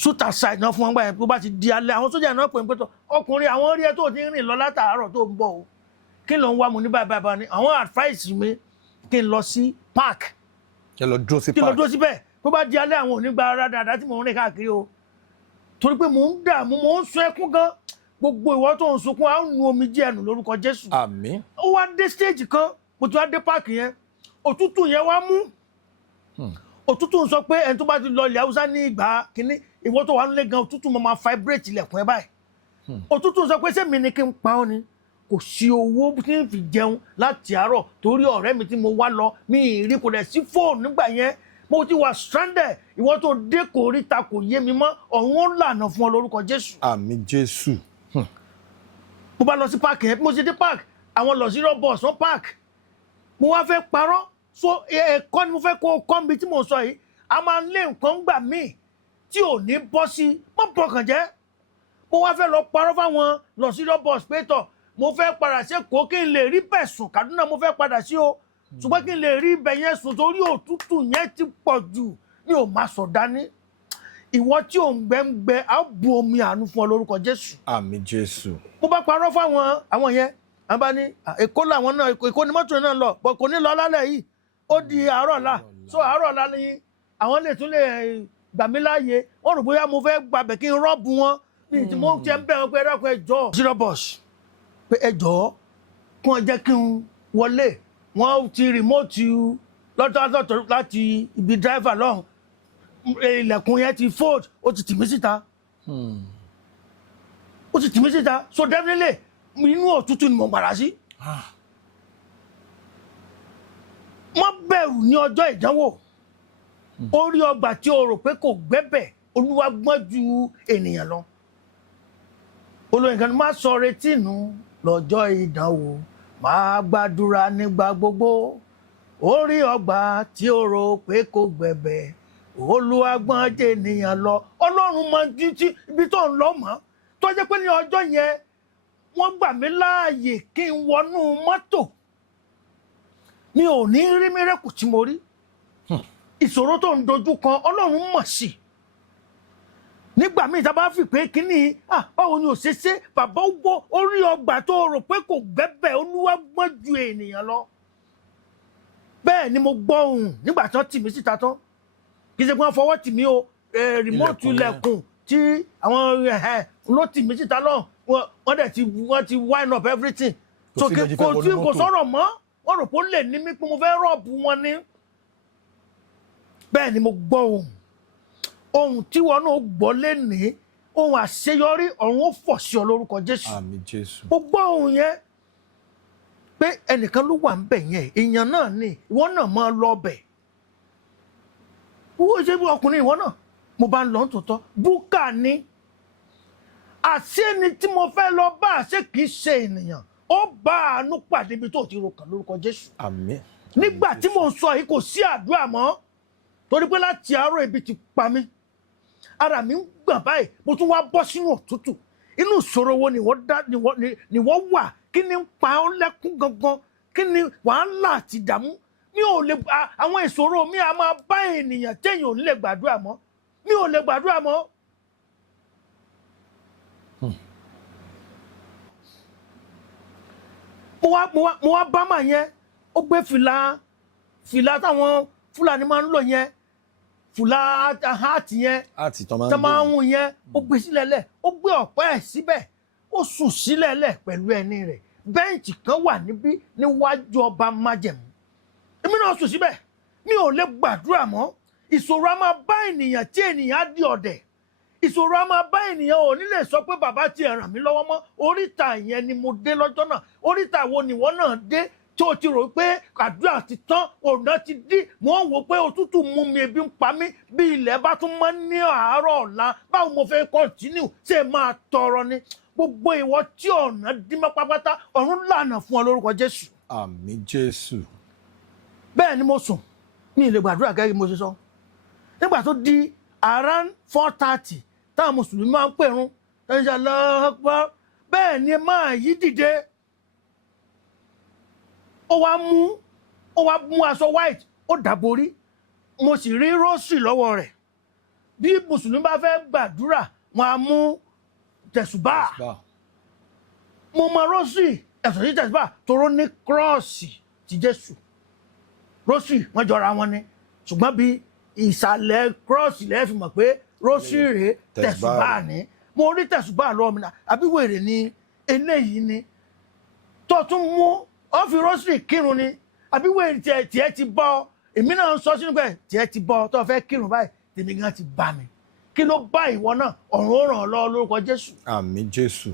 shoot aside náà fún wọn gbà yẹn tó bá ti di alẹ́ àwọn sójà náà pè ń pẹ́tọ̀ ọkùnrin àwọn rí ẹ tó ti ń rìn lọ látàárọ̀ tó ń bọ̀ o kí ló ń wá mo ní báyìí báyìí ni àwọn advice mi kí n lọ sí park kí n lọ dúró sí park kí n lọ dúró síbẹ̀ tó bá di alẹ́ àwọn ò ní gba ara dáadáa tí mo ń rìn káàkiri o torí pé mò ń dààmú mò ń sun ẹkún gan gbogbo ìwọ tó ń sunkún á ń nu omi jẹ́ ẹnu lórúkọ Jésù. Àmín. ó wá dé stage kan mo ti wá dé park yẹn òtútù yẹn wá mú òtútù ń sọ pé ẹni tó bá ti lọ ilẹ̀ Haúsá ní ìgbà kínní ìwọ tó wà nílé gan òtútù máa vibrate ilẹ̀kùn ẹ báyìí òtútù ń sọ pé sẹ́mi ni kí n pa ọ́ ni kò sí owó tí n fi jẹun láti àárọ̀ torí ọ̀rẹ́ mi tí mo wá lọ mi ì rí kò dẹ̀ sí fóònù nígbà yẹn mo ti wà stranded ìwọ tó dé kò ríta kò yé mi mọ́ ọ̀run ó lànà fún ọ lórúkọ Jésù. Àmín Jésù. mo bá lọ sí park yẹn mo ṣe dé park àwọn lọ sí bus wọn park mo wá fẹ́ parọ́ so ẹ̀kọ́ ni mo fẹ́ kó kọ́ mi tí mo sọ yìí a máa ń lé nǹkan gbà míì tí ò ní bọ́ sí mọ́ bọ̀kàn jẹ́ mo wá fẹ́ lọ parọ́ fáwọn lọ sí bus pé tọ̀ mo fẹ́ padà sí Èkó kí n lè rí bẹ̀ sùn Kaduna mo fẹ́ padà sí o ṣùgbọ́n kí n lè rí ibẹ̀ yẹn sùn torí òtútù yẹn ti pọ̀ jù mi ò máa sọ dání ìwọ tí ò ń gbẹ á bu omi àánú fún ọ lórúkọ Jésù. Àmín Jésù. mo bá parọ́ fáwọn àwọn yẹn a bá ní Èkó làwọn náà Èkó ni mọ́tò náà lọ bọ̀ kò ní lọ lálẹ́ yìí ó di àárọ̀ ọ̀la so àárọ̀ ọ̀la ni àwọn lè tún lè gbà mí láàyè wọ́n rò bóyá mo fẹ́ gbàbẹ̀ kí n rọ́ọ̀bù wọn ní tí mo ti ń bẹ̀ wọn pé ẹ̀rọ ẹjọ́ zero bus pé ẹjọ́ kí wọ́n jẹ́ kí n wọlé wọ́n ti rìmọ́ọ̀tì lọ́tọ̀ọ̀tọ̀ láti ibi driver lọ́hùn ilẹ̀kùn yẹn ti fold ó ti tì mí síta ó ti tì mí síta so definitely inú òtútù ni mo gbàrà sí. má bẹ̀rù ní ọjọ́ ìdánwò orí ọgbà tí o rò pé kò gbẹ́bẹ̀ Olúwa gbọ́n ju ènìyàn lọ olóyìn kan ní má sọ retí nù lọ́jọ́ ìdánwò máa gbàdúrà nígbà gbogbo orí ọgbà tí o rò pé kò gbẹ́bẹ̀ Olúwa gbọ́n ju ènìyàn lọ Ọlọ́run mọ títí ibi tó ń lọ mọ́ tó jẹ́ pé ní ọjọ́ yẹn wọ́n gbà mí láàyè kí n wọnú mọ́tò mi ò ní rí mírẹ́kù tí mo rí ìṣòro tó ń dojú kan Ọlọ́run mọ̀ sí nígbà míì tá a bá fi pé kínní báwo ni ò ṣe ṣe bàbá gbọ́ orí ọgbà tó rò pé kò gbẹ́bẹ̀ Olúwa gbọ́n ju ènìyàn lọ bẹ́ẹ̀ ni mo gbọ́ ohùn nígbà tí wọ́n tì mí síta tán kì í ṣe pé wọ́n fọwọ́ tì mí o rìmọ́ọ̀tù ilẹ̀kùn tí àwọn ló tì mí síta lọ wọ́n ti wind up everything so kò sọ̀rọ̀ mọ́ wọ́n rò pé ó lè ní mí pé mo fẹ́ rọ́ọ̀bù wọn ní. bẹ́ẹ̀ ni mo gbọ́ ohun tí wọn náà gbọ́ lénìí ohun àṣeyọrí ọ̀run ó fọ̀ sí ọ lórúkọ Jésù. Àmín Jésù. mo gbọ́ ohun yẹn pé ẹnìkan ló wà ń bẹ̀ yẹn èèyàn náà ni ìwọ náà máa lọ bẹ̀ owó ṣe bí ọkùnrin ìwọ náà mo bá ń lọ tòótọ́ búkà ni àṣé ni tí mo fẹ́ lọ bá àṣé kì í ṣe ènìyàn ó bá àánú pàdé ibi tó ti ro kàn lórúkọ Jésù. Àmín. nígbà tí mo ń sọ yìí kò sí àdúrà mọ́ torí pé láti àárọ̀ ebi ti pa mí ara mi ń gbọ̀n báyìí mo tún wá bọ́ sínú òtútù inú ìṣòro wo ni wọ́n wà kí ni ń pa ọ́ lẹ́kún gangan kí ni wàhálà àti ìdààmú mi ò lè àwọn ìṣòro mi a máa bá ènìyàn téèyàn ò ní lè gbàdúrà mọ́ mi ò lè gbàdúrà mọ́. mo wá bá màá yẹn ó gbé fìlà táwọn Fúlàní máa ń lò yẹn fùlà àti yẹn àti tó máa ń hun yẹn ó gbé sílẹ̀ lẹ̀ ó gbé ọ̀pá ẹ̀ síbẹ̀ ó sùn sílẹ̀ lẹ̀ pẹ̀lú ẹni rẹ̀ bẹ́ǹchì kan wà níbí níwájú ọba májẹ̀mú èmi náà sùn síbẹ̀ mi ò lè gbàdúrà mọ́ ìṣòro a máa bá ènìyàn tí ènìyàn á di ọ̀dẹ̀ ìṣòro a máa bá ènìyàn ò ní lè sọ pé bàbá ti ràn mí lọ́wọ́ mọ́ oríta yẹn ni mo dé lọ́jọ́ náà oríta wo nìwọ náà dé tí o ti rò pé àdúrà ti tán ọ̀nà ti dí mò ń wò pé òtútù mú mi ebi ń pa mí bí ilẹ̀ bá tún mọ́ ní àárọ̀ ọ̀la báwo mo fẹ́ kọ́ntínú ṣe máa tọrọ ni gbogbo ìwọ tí ọ̀nà dí mọ́ pápátá ọ̀run lànà fún ọ lórúkọ Jésù. àmín Jésù. bẹ́ẹ̀ ni mo sùn mi ì lè gbàdúrà gẹ́gẹ́ bí mo ṣe sọ nígbà tó di around 4:30 táwọn mùsùlùmí máa ń pèrún ẹ̀ṣẹ̀ lọ́pọ̀ bẹ́ẹ̀ ni máa yí dìde ó wá mú aṣọ white ó dàborí mo sì rí rosary lọ́wọ́ rẹ̀ bí mùsùlùmí bá fẹ́ gbàdúrà wọn á mú tẹ̀sùbá mo mọ rosary ẹ̀sọ̀ sí tẹ̀sùbá toró ní kírọ́ọ̀sì ti Jésù rosary wọ́n jọra wọn ni ṣùgbọ́n bí ìsàlẹ̀ kírọ́ọ̀sì lẹ́ẹ̀ fi mọ̀ pé rosary rèé tẹ̀sùbá ni mo rí tẹ̀sùbá lọ́wọ́ mi náà àbí wèrè ni eléyìí ni tó tún mú ó fi rosary kírun ni àbí wèrè tiẹ̀ ti bọ́ èmi náà ń sọ sínú pé tiẹ̀ ti bọ́ tó fẹ́ kírun báyìí tèmi gan ti bá mi kí ló bá ìwọ náà ọ̀run ó ràn ọ́ lọ́wọ́ lórúkọ Jésù. àmín Jésù.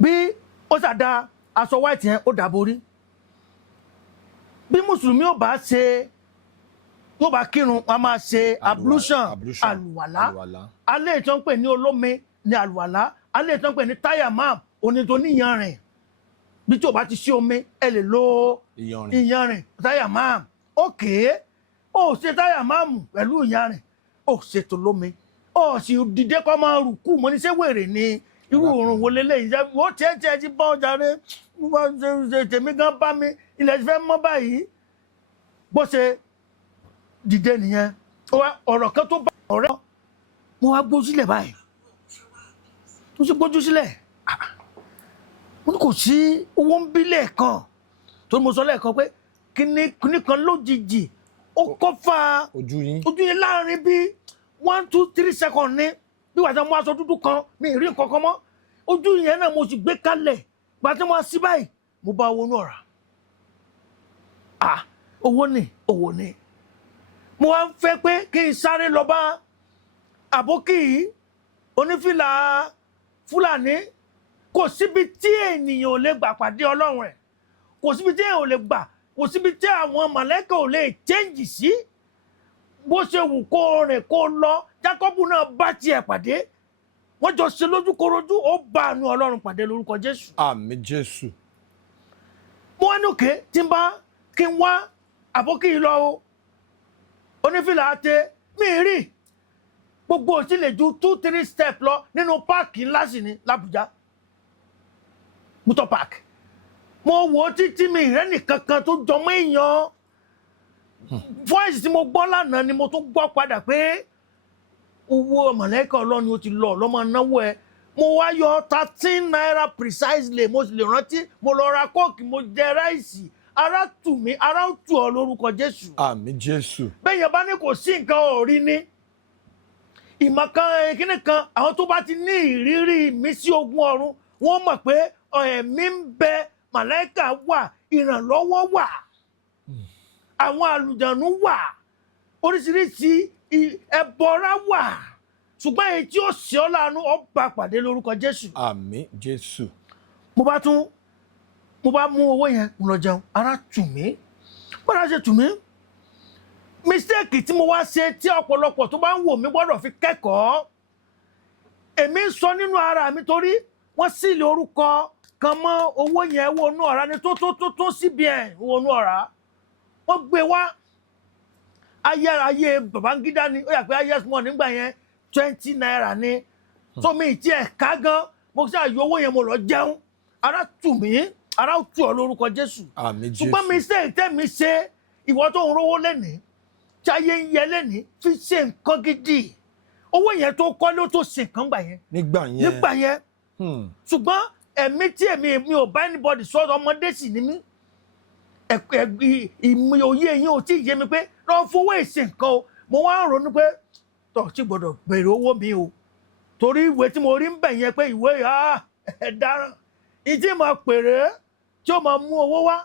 bí ó ṣàdá aṣọ white yẹn ó dàborí bí mùsùlùmí ò bá kírun wọn máa ṣe ablution àlùwàlá alẹ́ ìtàn pè ní olómi ní àlùwàlá alẹ́ ìtàn pè ní tayammum onítò níyanrìn bí tí o bá ti ṣe omi ẹ lè lo ìyanrìn tayammum ókè ó ṣe tayammum pẹ̀lú ìyanrìn ó ṣètò lómi ó sì dìde kọ́ máa rùkú mo ní ṣé wèrè ni irú òrùn wo lélẹ́yìí jẹ́ wọ́n tiẹ̀ ti bọ́ ọjà rẹ̀ ṣe tèmi gan bá mi ilẹ̀ ti fẹ́ mọ́ báyìí bó ṣe dìde nìyẹn ọ̀rọ̀ kan tó bá ọ̀rẹ́ mo wá gbójú sílẹ̀ báyìí tó ṣe gbójú sílẹ̀ mo ní kò sí owó ń bí lẹ́ẹ̀kan tó mo sọ lẹ́ẹ̀kan pé kíní kan lójijì ó kọ́fà ojú yín láàrin bí 1 2 3 seconds ní bí wàá tí mo aṣọ dúdú kan mi ì rí nǹkan kan mọ́ ojú yẹn náà mo sì gbé kalẹ̀ gbà tí mo wá sí báyìí mo bá owó náà rà owó ni mo wá ń fẹ́ pé kí n sáré lọ bá àbókì onífìlà Fúlàní kò síbi tí ènìyàn ò lè gbà pàdé Ọlọ́run ẹ̀ kò síbi tí ènìyàn ò lè gbà kò síbi tí àwọn màlẹ́kà ò lè change sí bó ṣe wù kó rìn kó lọ Jákọ́bù náà bá tiẹ̀ pàdé wọ́n jọ ṣe lójúkorojú ó bá àánú Ọlọ́run pàdé lórúkọ Jésù. àmín Jésù. mo wá ní òkè tí n bá kí n wá àbókì lọ o onífìlà àtẹ mi rí gbogbo ò sì lè ju 2 3 step lọ nínú páàkì ńlá sì ní l'Àbújá motor park mo wò ó títí mi ìrẹ́ nìkan kan tó jọmọ́ èèyàn voice tí mo gbọ́ lánàá ni mo tún gbọ́ padà pé owó mọ̀lẹ́kà Ọlọ́run ó ti lọ lọ́mọ náwó ẹ mo wá yọ 13 naira precisely mo sì lè rántí mo lọ ra kóòkì mo jẹ ráìsì ara tù mí ara ó tù ọ lórúkọ Jésù. àmín Jésù. bẹ́ẹ̀ yẹn bá ní kò sí nǹkan òrí ní ìmọ̀ kan kíní kan àwọn tó bá ti ní ìrírí ìmísí ogun ọ̀run wọ́n mọ̀ pé ẹ̀mí ń bẹ màláíkà wà ìrànlọ́wọ́ wà àwọn àlùjànnú wà oríṣiríṣi ẹbọra wà ṣùgbọ́n èyí tí ó ṣe ọ́ láàánú ó bá pàdé lórúkọ Jésù. àmín Jésù. mo bá mú owó yẹn mo lọ jẹun ara tù mí bọ́dá ṣe tù mí mistake tí mo wá ṣe tí ọ̀pọ̀lọpọ̀ tó bá ń wò mí gbọ́dọ̀ fi kẹ́kọ̀ọ́ èmi ń sọ nínú ara mi torí wọ́n sì lè orúkọ kan mọ́ owó yẹn wọnú ọ̀rá ni tó CBN wọnú ọ̀rá wọ́n gbé wá ayé Babangida ni ó yà pé ayé small nígbà yẹn 20 naira ni tó mi ìtí ẹ̀ ká gan mo ṣe àyè owó yẹn mo lọ jẹun ara tù mí ara tù ọ lórúkọ Jésù. àmín Jésù. ṣùgbọ́n mistake tẹ́mi ṣe ìwọ tó ń rówó lẹ́nìí táyé ń yẹ lẹ́nìí fi ṣe nǹkan gidi owó yẹn tó kọ́ ló tó ṣe nǹkan gbà yẹn. nígbà yẹn ṣùgbọ́n ẹ̀mí tí mi ò bá anybody sọ̀rọ̀ ọmọdé sì ni mí ìmọ̀ òye yín ò tí ì yé mi pé lọ́ọ́ fowó ìṣe nǹkan o mo wá ń ronú pé tọ́ tí gbọ́dọ̀ béèrè owó mi o torí ìwé tí mo rí ń bẹ̀ yẹn pé ìwé ẹ̀ dáràn ìdí máa pèrè tí ó máa mú owó wá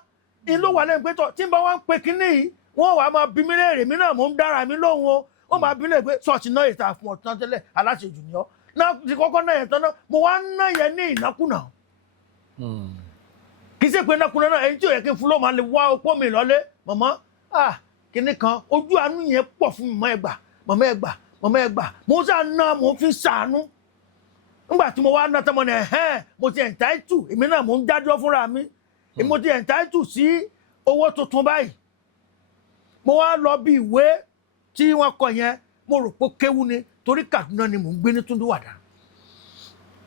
in ló wà lẹ́yìn pé tọ́ tí n bá wá ń pe kínní yìí wọ́n wàá máa bí mi léèrè mi náà mò ń dára mi lóhùn o wọ́n máa bí léèrè pé ṣọ́ọ̀ṣì náà ìta fún ọ̀tán tẹ́lẹ̀ aláṣejù ni ọ́ náà ti kọ́kọ́ náà yẹn tán náà mo wá ń ná yẹn ní ìnákúnà kì í ṣe pé ìnákúnà náà èyí tí ò yẹ kí n fún ló máa lè wá opó mi lọ́lé mọ̀mọ́ kínní kan ojú àánú yẹn pọ̀ fún mi mọ̀mọ́ ẹgbà mo sá ná mo fi ṣàánú nígbà tí mo wá ná tọmọ ní mo ti entitled èmi náà mo ń dájọ́ fúnra mi mo ti entitled sí owó tuntun báyìí mo wá lọ bí ìwé tí wọ́n kọ yẹn mo rò pé kéwú ni torí Kaduna ni mò ń gbé ní Túndúwàdà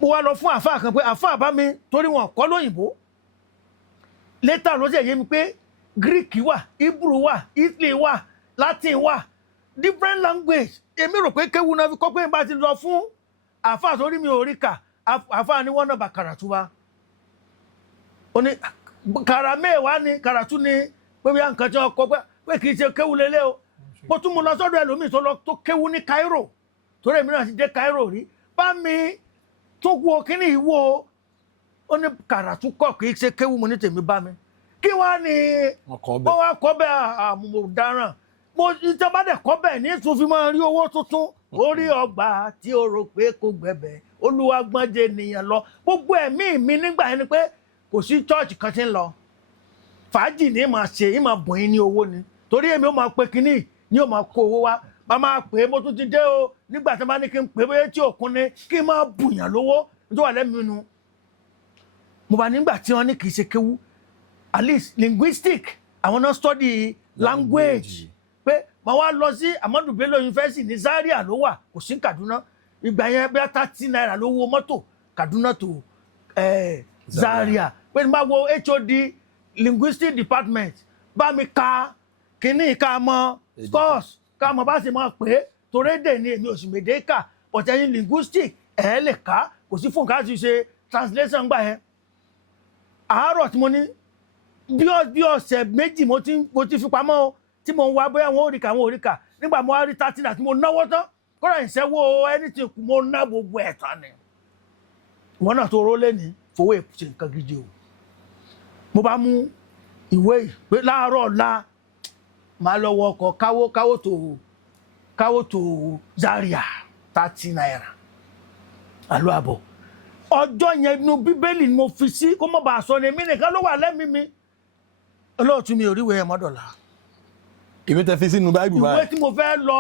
mo wá lọ fún àfáà kan pé àfáà bá mi torí wọn kọ́ lóyìnbó létà ló ṣe yé mi pé Greek wà Hebrew wà Italy wà Latin wà different language èmi rò pé kéwú náà fi kọ́ pé n bá ti lọ fún àfáà torí mi ò rí kà àfáà ni wọ́n náà bá Karatu wa ó ní kàràmẹ́wàá ni Karatu ni pé bí i nǹkan tí wọ́n kọ́ pé kì í ṣe kéwú lélẹ́ o mo tún mo lọ sọ́dọ̀ ẹlòmíì tó kéwú ní Cairo torí èmi náà ti dé Cairo rí bá mi tó wo kíní ìwò ó ní Karatu kọ́ kì í ṣe kéwú mo ní tèmi bá mi kí wá ní wọ́n wá kọ́ bẹ́ẹ̀ mo dáràn mo ìjọba dẹ̀ kọ́ bẹ́ẹ̀ ní tún fi máa rí owó tuntun orí ọgbà tí o rò pé kò gbẹ̀bẹ̀ Olúwa gbọ́njẹ ènìyàn lọ gbogbo ẹ̀mí mi nígbà yẹn ni pé kò sí church kan tí ń lọ fàájì ní máa ṣe ní máa bùn yín ní owó ni torí èmi ó máa pe kínní ní ó máa kó owó wá bá máa pè é mo tún ti dé o nígbà tí wọ́n bá ní kí n pè é bóyá tí òkun ni kí n máa bùyàn lówó tó wà lẹ́mìí nu mo bá nígbà tí wọ́n ní kì í ṣe kéwú at least linguistic àwọn náà study language pé màá wá lọ sí Ahmadu Bello University ní Zaria ló wà kò sí Kaduna ìgbà yẹn bí $30 lówó mọ́tò Kaduna tó Zaria pé ní bá wo HOD linguistic department bá mi ka kínní ká mọ scores ká mọ bá ṣe máa pè é torí èdè ni èmi ò sì mèdè kà but ẹ̀yin linguistic lè ká kò sí fún ká ti ṣe translation gbà yẹn àárọ̀ tí mo ní bí ọ̀sẹ̀ méjì mo ti fi pamọ́ o tí mo ń wá bóyá wọn ò rí kà nígbà mo wá rí $30 tí mo náwó tán kọ́ra ìṣẹ́wó anything mo ná gbogbo ẹ̀ tán ni ìwọ náà tó rólé ní fowó ṣe nǹkan gidi o mo bá mú ìwé yìí pé láàárọ̀ ọ̀la máa lọ wọ ọkọ̀ káwó tó Zaria $30 àlọ́ àbọ̀ ọjọ́ yẹn inú Bíbélì ni mo fi sí kó mọ̀ bá a sọ ni èmi nìkan ló wà lẹ́mìí mi olóòtú mi ò rí ìwé yẹn mọ́dọ̀lá ìwé tẹ́ fi sínú Bible báyìí ìwé tí mo fẹ́ lọ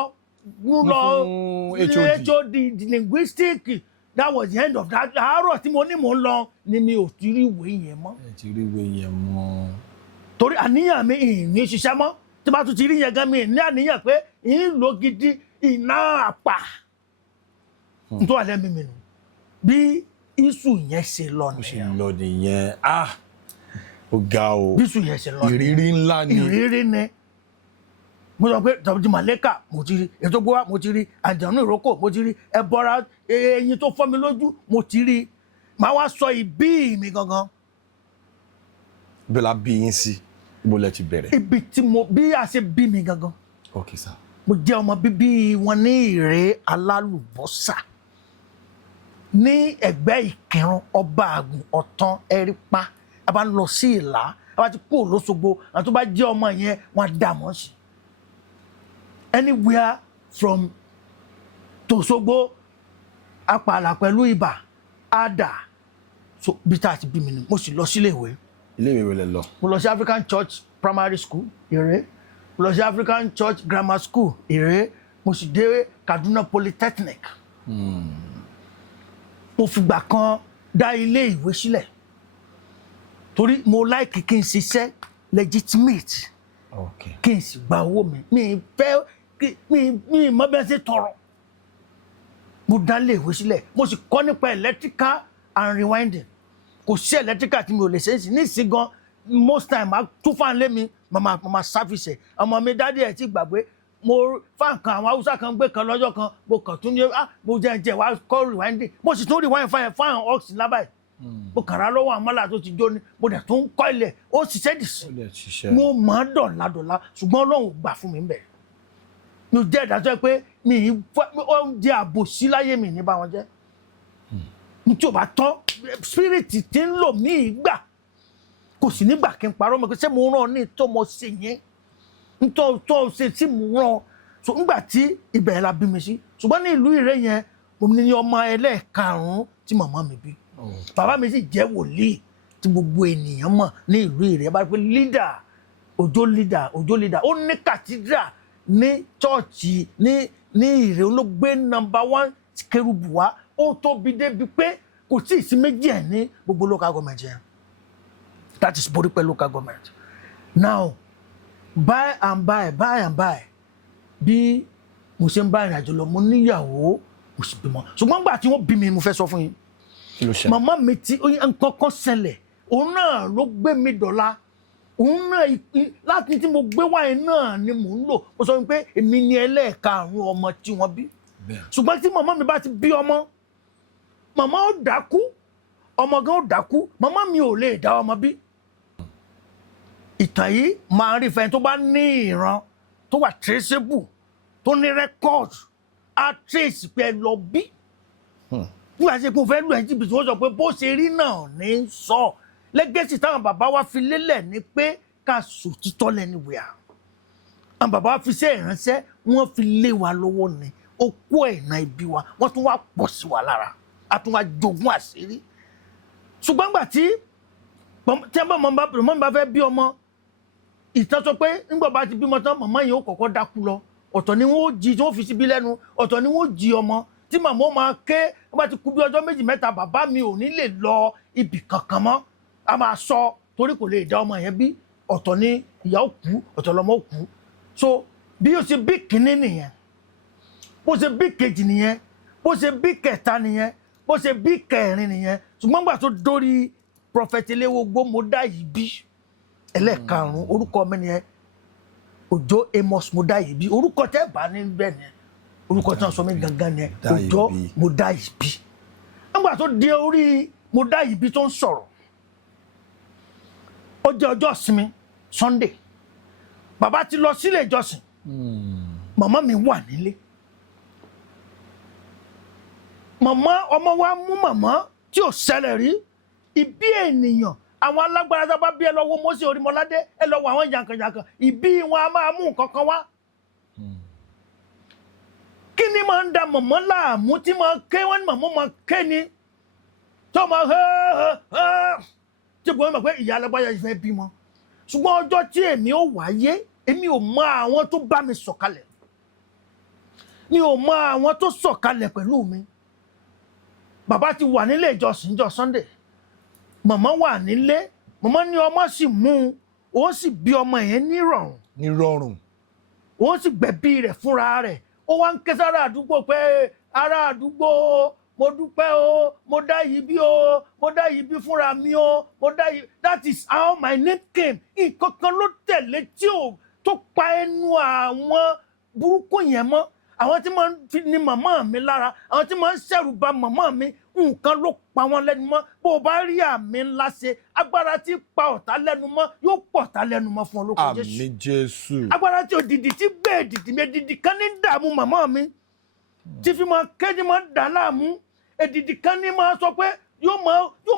HOD linguistic that was the end of that àárọ̀ tí mo ní mò ń lọ ni mi ò ti rí ìwé yẹn mọ́. ẹ ti rí ìwé yẹn mọ́. torí àníyàn mi ìní ṣiṣẹ́ mọ́ tí bá tún ti rí yẹn gan mi ní àníyàn pé ìlò gidi iná àpà tó wà lẹ́mìí mi nù bí iṣu yẹn ṣe lọ nìyẹn. ó ṣe lọ nìyẹn ó ga o bí iṣu yẹn ṣe lọ nìyẹn ìrírí ńlá ni. ìrírí ni mo sọ pé tàbí màlẹ́kà mo ti rí ètò gbówá mo ti rí àjànú ìrókò mo ti rí ẹbọra eyín tó fọ́ mi lójú mo ti rí màá wá sọ ìbí mi gangan. bẹ́ẹ̀ la bí yín sí ibo lẹ ti bẹ̀rẹ̀. ibi tí mo bí a ṣe bí mi gangan. ok sir. mo jẹ́ ọmọ bíbí wọn ní Ìré Alálùbọ́sà ní ẹ̀gbẹ́ Ìkìrun Ọba Àgùn Ọ̀tán Ẹ̀rípa a bá ń lọ sí Ìlá a bá ti kú l'Óṣogbo àwọn tó bá jẹ́ ọmọ yẹn wọ́n á dà mọ́ sí anywhere from tòṣogbo apààlà pẹ̀lú ibà àdà so bí tá a ti bí mi ni mo sì lọ sílé ìwé. ilé ìwé lẹ lọ. mo lọ sí African Church Primary School Ìré mo lọ sí African Church Grammar School Ìré mo sì dé Kaduna Polytechnic. mo fìgbà kan dá ilé ìwé sílẹ̀ torí mo láìkì kí n ṣiṣẹ́ legitimate kí n sì gba owó mi fẹ́ mi mọ bẹ́ẹ̀ ṣe tọrọ mo dá ilé ìwé sílẹ̀ mo sì kọ́ nípa electrical and rewinding kò sí electrical tí mi ò lè ṣe é sí ní ìsìn gan most time máa tún fáàn lé mi màmá service ẹ̀ ọmọ mi dádì ẹ̀ ti gbàgbé mo fáàn kan àwọn haúsá kan gbé kan lọ́jọ́ kan mo kàn tún ní mo jẹ́ wá kọ́ rewinding mo sì tún rewind fáàn ox lábàá mo kàrà lọ́wọ́ àmọ́là tó ti jó ni mo dẹ̀ tún kọ́ ilẹ̀ ó ṣiṣẹ́ dì sí mo máa dọ̀la ṣùgbọ́n Ọlọ́run gbà fún mi bẹ́ẹ̀ mi ò jẹ́ ẹ̀dá tó yẹ pé mi ì oúnjẹ àbòsí láyé mi ní bá wọn jẹ́ ní tí ò bá tọ́ spirit tí ń lò mí ìgbà kò sì nígbà kí n parọ́ mọ́ pé ṣé mo rán ní tó mo ṣe yẹn tó ṣe tí mo rán so ńgbà tí ibẹ̀ la bí mi sí ṣùgbọ́n ní ìlú Ìré yẹn mo ní ọmọ ẹlẹ́ẹ̀karùn-ún tí màmá mi bí bàbá mi sì jẹ́ wòlíì tí gbogbo ènìyàn mọ̀ ní ìlú Ìré bá rí pé leader Òjó leader ó ní cathedral ní chọ́ọ̀chì ní Ìré olóògbé #1 kérúbù wá ó tóbi débi pé kò tí ì sí méjì ẹ̀ ní gbogbo local government yẹn that is Borípé local government now by and by bí mo ṣe ń bá ìrìn àjò lọ mo níyàwó mo sì bímọ ṣùgbọ́n gbà tí wọ́n bí mi mo fẹ́ sọ fún yín màmá mi tí nǹkan kan ṣẹlẹ̀ òun náà ló gbé mi dọ̀la òun náà láti tí mo gbé wáyé náà ni mò ń lò mo sọ pé èmi ni ẹlẹ́ẹ̀karùn-ún ọmọ tí wọ́n bí ṣùgbọ́n tí màmá mi bá ti bí ọmọ màmá ó dákú ọmọ gan ó dákú màmá mi ò lè dá ọmọ bí. ìtàn yìí máa ń rí fẹ́ni tó bá ní ìran tó wà traceable tó ní record á trace pé ẹ lọ bí. nígbà tí mo fẹ́ lù ẹ́ jìbìtì wọ́n sọ pé bó ṣe rí náà ní sọ lẹ́gẹ̀sì táwọn bàbá wa fi lélẹ̀ ni pé ká sòtítọ́ lẹ́nu wíwá àwọn bàbá wa fi ṣe ìránṣẹ́ wọ́n fi lé wa lọ́wọ́ ni ó kó ẹ̀nà ibi wa wọ́n tún wá pọ̀ sí wa lára a tún wá jogún àṣírí ṣùgbọ́n gbà tí mọ́ bá fẹ́ bí ọmọ ìtàn sọ pé nígbà bá ti bímọ tán màmá yìí ó kọ́kọ́ dákú lọ ọ̀tọ̀ ni wọ́n ó jí tí wọ́n fi síbi lẹ́nu ọ̀tọ̀ ni wọ́n ó jí ọmọ tí màmá ó máa ké wọ́n bá ti kú bí ọjọ́ méjì mẹ́ta bàbá mi ò ní lè lọ ibì kankan mọ́ a máa sọ torí kò lè dá ọmọ yẹn bí ọ̀tọ̀ ni ìyá ó kú ọ̀tọ̀ lọmọ ó kú so bí ó ṣe bí kínní nìyẹn bó ṣe bí kejì nìyẹn bó ṣe bí kẹta nìyẹn bó ṣe bí kẹrin nìyẹn ṣùgbọ́n gbà tó dórí Prophet Eléwógbó Modáyìíbí ẹlẹ́ẹ̀karùn-ún orúkọ mi nìyẹn Òjó Amos Modáyìíbí orúkọ tẹ́ bá ní bẹ́ẹ̀ nìyẹn orúkọ tí wọ́n sọ mí gangan nìyẹn Òjó Modáyìíbí nígbà tó dé orí Modáyìíbí tó ń sọ̀rọ̀ ó jẹ́ ọjọ́ ìsinmi Sunday bàbá ti lọ sílé ìjọsìn màmá mi wà nílé màmá ọmọ wa mú màmá tí ò ṣẹlẹ̀ rí ìbí ènìyàn àwọn alágbára sábà bí ẹ lọ wo Mósè Orímọládé ẹ lọ wo àwọn jàǹkànjàǹkàn ìbí wọn a máa mú nǹkan kan wá kí ni máa ń da màmá láàmú tí máa ké wọn ni màmá máa ké ni tó máa tí gbọ́n mọ̀ pé ìyá alágbára yìí fẹ́ bímọ ṣùgbọ́n ọjọ́ tí èmi ò wáyé èmi ò mọ àwọn tó bá mi sọ̀kalẹ̀ mi ò mọ àwọn tó sọ̀kalẹ̀ pẹ̀lú mi bàbá ti wà nílé ìjọsìn jọ Sunday màmá wà nílé màmá ní ọmọ sì mú un ó sì bí ọmọ yẹn nírọ̀rùn ó sì gbẹ̀bí rẹ̀ fúnra rẹ̀ ó wá ń ké sára àdúgbò pé ará àdúgbò mo dúpẹ́ o mo dá yìí bí o mo dá yìí bí fúnra mi o mo dá yìí that is how my name came nǹkan kan ló tẹ̀lé tí ò tó pa ẹnu àwọn burúkú yẹn mọ́ àwọn tí máa ń fi ní màmá mi lára àwọn tí máa ń ṣẹ̀rù bà màmá mi nǹkan ló pa wọ́n lẹ́nu mọ́ bó o bá rí àmì ńlá ṣe agbára tí pa ọ̀tá lẹ́nu mọ́ yóò pọ̀ ọ̀tá lẹ́nu mọ́ fún olóko Jésù àmín Jésù agbára tí òdìdí tí gbé èdìdì mi èdìdì kan ní dààmú màmá mi tí fi máa kéde máa dà láàmú èdìdì kan ní máa sọ pé yóò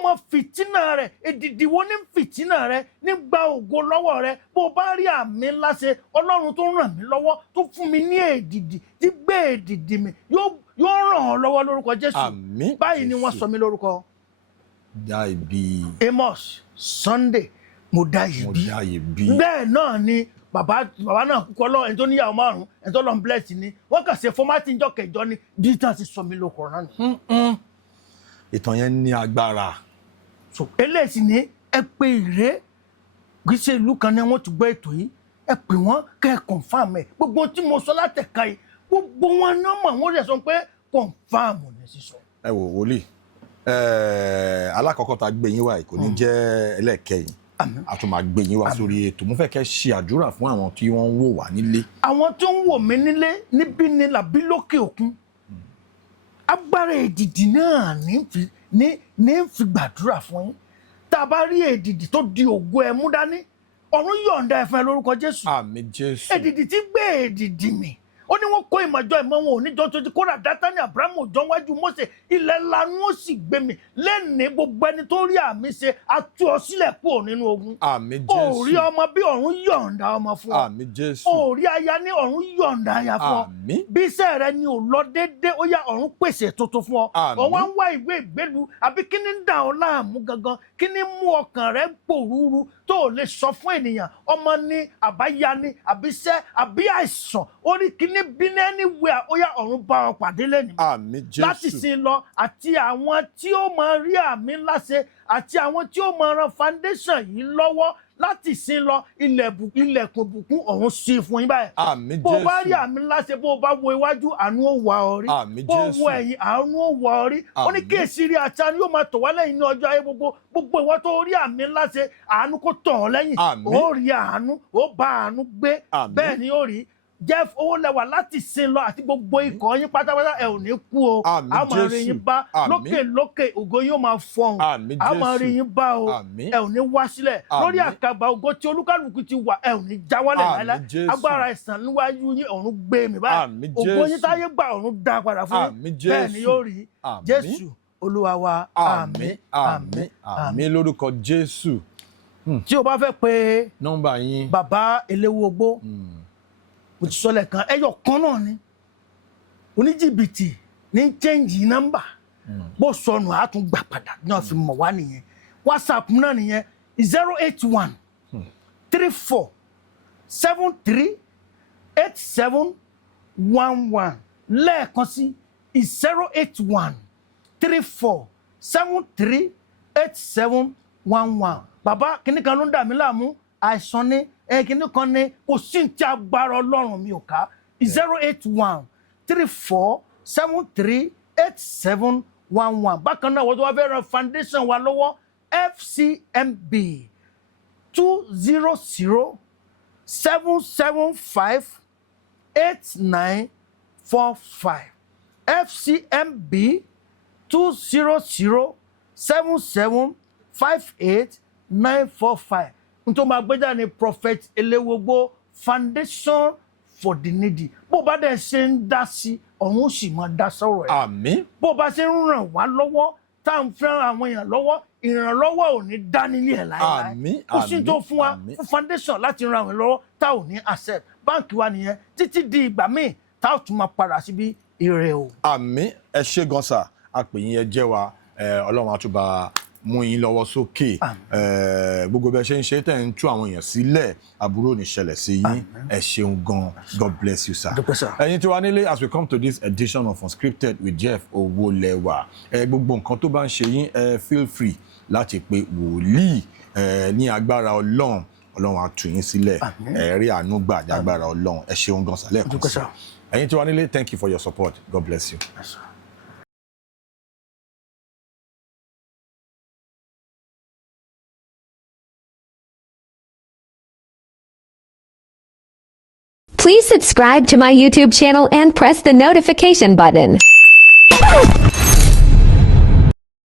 máa fìtínà rẹ̀ èdìdì wo ní fìtínà rẹ̀ nígbà ògo lọ́wọ́ rẹ̀ bó o bá rí àmì ńlá ṣe Ọlọ́run tó ràn mí lọ́wọ́ tó fún mi ní èdìdì tí gbé èdìdì mi yóò ràn ọ́ lọ́wọ́ lórúkọ Jésù àmín báyìí ni wọ́n sọ mí lórúkọ Dáyìíbí Amos Sunday Modáyìíbí bẹ́ẹ̀ náà ni bàbá náà kúkọ lọ ẹni tó níyàwó márùn ẹni tó lọ ń bless ni wọ́n kàn ṣe fọmátì ìjọ kẹjọ ni bí tán ti sọ mí lórúkọ náà ni. ìtàn yẹn ní agbára. so eléyìí ni ẹ pé Ìré kì í ṣe ìlú kan ni wọ́n ti gbọ́ ètò yìí ẹ pè wọ́n kẹ́ ẹ confam ẹ gbogbo tí mo sọ látẹ̀ka yìí gbogbo wọn náà mọ̀ wọ́n lè sọ pé confam ní sísọ. ẹ wò wòlíì alákọ̀ọ́kọ́ tá a gbé yín wá kò ní jẹ́ ẹlẹ́ẹ̀kẹyìn a tún máa gbé yín wá sórí ètò mo fẹ́ kẹ́ ṣe àdúrà fún àwọn tí wọ́n ń wò wá nílé. àwọn tó ń wò mí nílé níbí ni làbí lókè òkun agbára èdìdì náà ní fi gbàdúrà fún yín tá a bá rí èdìdì tó di ògo ẹ mú dání ọ̀run yọ̀ǹda ẹ fún ẹ lórúkọ Jésù. àmín Jésù. èdìdì tí gbé èdìdì mi ó ní wọ́n kó ìmọ̀jọ ìmọ̀ wọn ò ní jọ tó ti kóra Dátánì Ábúráhámù jọ wájú Mósè ilẹ̀ lanu ó sì gbé mi lẹ́ni gbogbo ẹni tó rí àmì ṣe á tú ọ sílẹ̀ kúrò nínú ogun. Àmín Jésù. ó rí ọmọ bí ọ̀run yọ̀ǹda ọmọ fún ọ. Àmín Jésù. ó rí aya ní ọ̀run yọ̀ǹda aya fún ọ. Àmín. bí iṣẹ́ rẹ ni ò lọ déédéé ó yá ọ̀run pèsè tuntun fún ọ. Àmín. ó wá ń wá ìwé ìgbélu àbí kí ni ń dà ọ́ láàmú gangan kí ni mú ọkàn rẹ pòrúurú tó o lè sọ fún ènìyàn ọmọ ní àbáyá ní àbíṣẹ́ àbí àìsàn orí kíní bí ní anywhere ó yá ọ̀run bá ọ pàdé lẹ́nu. Àmín Jésù. láti sin lọ àti àwọn tí ó máa rí àmì ńlá ṣe àti àwọn tí ó máa ran foundation yìí lọ́wọ́ láti sin lọ ilẹ̀kùn ìbùkún ọ̀run sí fún yín báyìí. Àmín Jésù. bó o bá rí àmì ńlá ṣe bó o bá wo iwájú àánú ó wà ọ rí. Àmín bó o Jésù. wo ẹ̀yìn àánú ó wà ọ rí. ó ní kí èsì rí àti àánú yóò máa tọ̀ wá lẹ́yìn ní ọjọ́ ayé gbogbo ìwọ tó rí àmì ńlá ṣe àánú kó tọ̀ ọ́ lẹ́yìn. Àmín. ó rí àánú ó bá àánú gbé. Àmín. bẹ́ẹ̀ ni ó rí Jeff Owólẹ́wà láti sin lọ àti gbogbo ikọ̀ yín pátápátá ẹ ò ní kú o. Àmín a máa rí Jésù. yín bá Àmín. lókè ògo yóò máa fọhùn. Àmín a máa rí Jésù. yín bá o. Àmín. ẹ ò ní wá sílẹ̀ lórí Àmín. àkàbà ògo tí olúkálùkù ti wà ẹ ò ní jáwálẹ̀ Àmín láíláí Jésù. agbára ìsàn níwájú yín ọ̀run gbé mi báyìí Àmín ògo yín Jésù. táyé gbà ọ̀run dá padà fún Àmín yín Jésù. bẹ́ẹ̀ ni yóò rí Àmín. Jésù Olúwa wa Àmín. Àmín. Àmín lórúkọ Jésù. tí o bá fẹ́ pe Nọ́mbà yín. bàbá eléwó ogbó mo ti sọ lẹ́ẹ̀kan ẹyọ kan náà ni oníjìbìtì ní chẹ́ǹjì nọ́mbà bó sọnù àtún gbà padà náà fi mọ̀ wá nìyẹn WhatsApp náà nìyẹn 081 34 73 8711 lẹ́ẹ̀kan sí 081 34 73 8711 bàbá kìnnì kan ló ń dà mí láàmú àìsàn ní kìnnì kan ní kò sí ti agbára Ọlọ́run mi ò ká 081 34 73 8711 bákan náà wọ́n tó wá fẹ́ ran foundation wa lọ́wọ́ FCMB 200 775 8945 FCMB 200 7758945 nítorí máa gbéjà ní Prophet Elewogbo Foundation for the Needy bó bá dẹ̀ ṣe ń dá sí ọ̀run sì máa dá sọ̀rọ̀ ẹ̀. Àmín. bó bá ṣe ń ràn wá lọ́wọ́ tá à ń fẹ́ràn àwọn èèyàn lọ́wọ́ ìrànlọ́wọ́ ò ní dá nílé ẹ̀ láéláé. Àmín, kò sí tó fún wa àmín. fún foundation láti ran àwọn lọ́wọ́ tá ò ní accept báǹkì wa nìyẹn títí di ìgbà míì tá ò tún máa padà síbi ire o. Àmín. Ẹ ṣé gan sà àpèyìn ẹ jẹ́ wa Ọlọ́run á tún bá mú yín lọ́wọ́ sókè gbogbo bẹ́ẹ̀ ṣe ń ṣe tẹ̀ ń tú àwọn èèyàn sílẹ̀ àbúrò ní ṣẹlẹ̀ sí yín ẹ ṣeun gan God bless you sir. Dúpẹ́ sir. ẹ̀yin tí wà nílé as we come to this edition of Unscripted with Jeff Owólẹ́wà gbogbo nǹkan tó bá ń ṣe yín feel free láti pe wòlíì ní agbára Ọlọ́run Ọlọ́run á tú yín sílẹ̀ rí àánú gbà ní agbára Ọlọ́run ẹ ṣeun gan sàlẹ̀ kan sí ẹ̀yin tí wà nílé thank you for your support God bless you. Yes, sir. Please subscribe to my YouTube channel and press the notification button.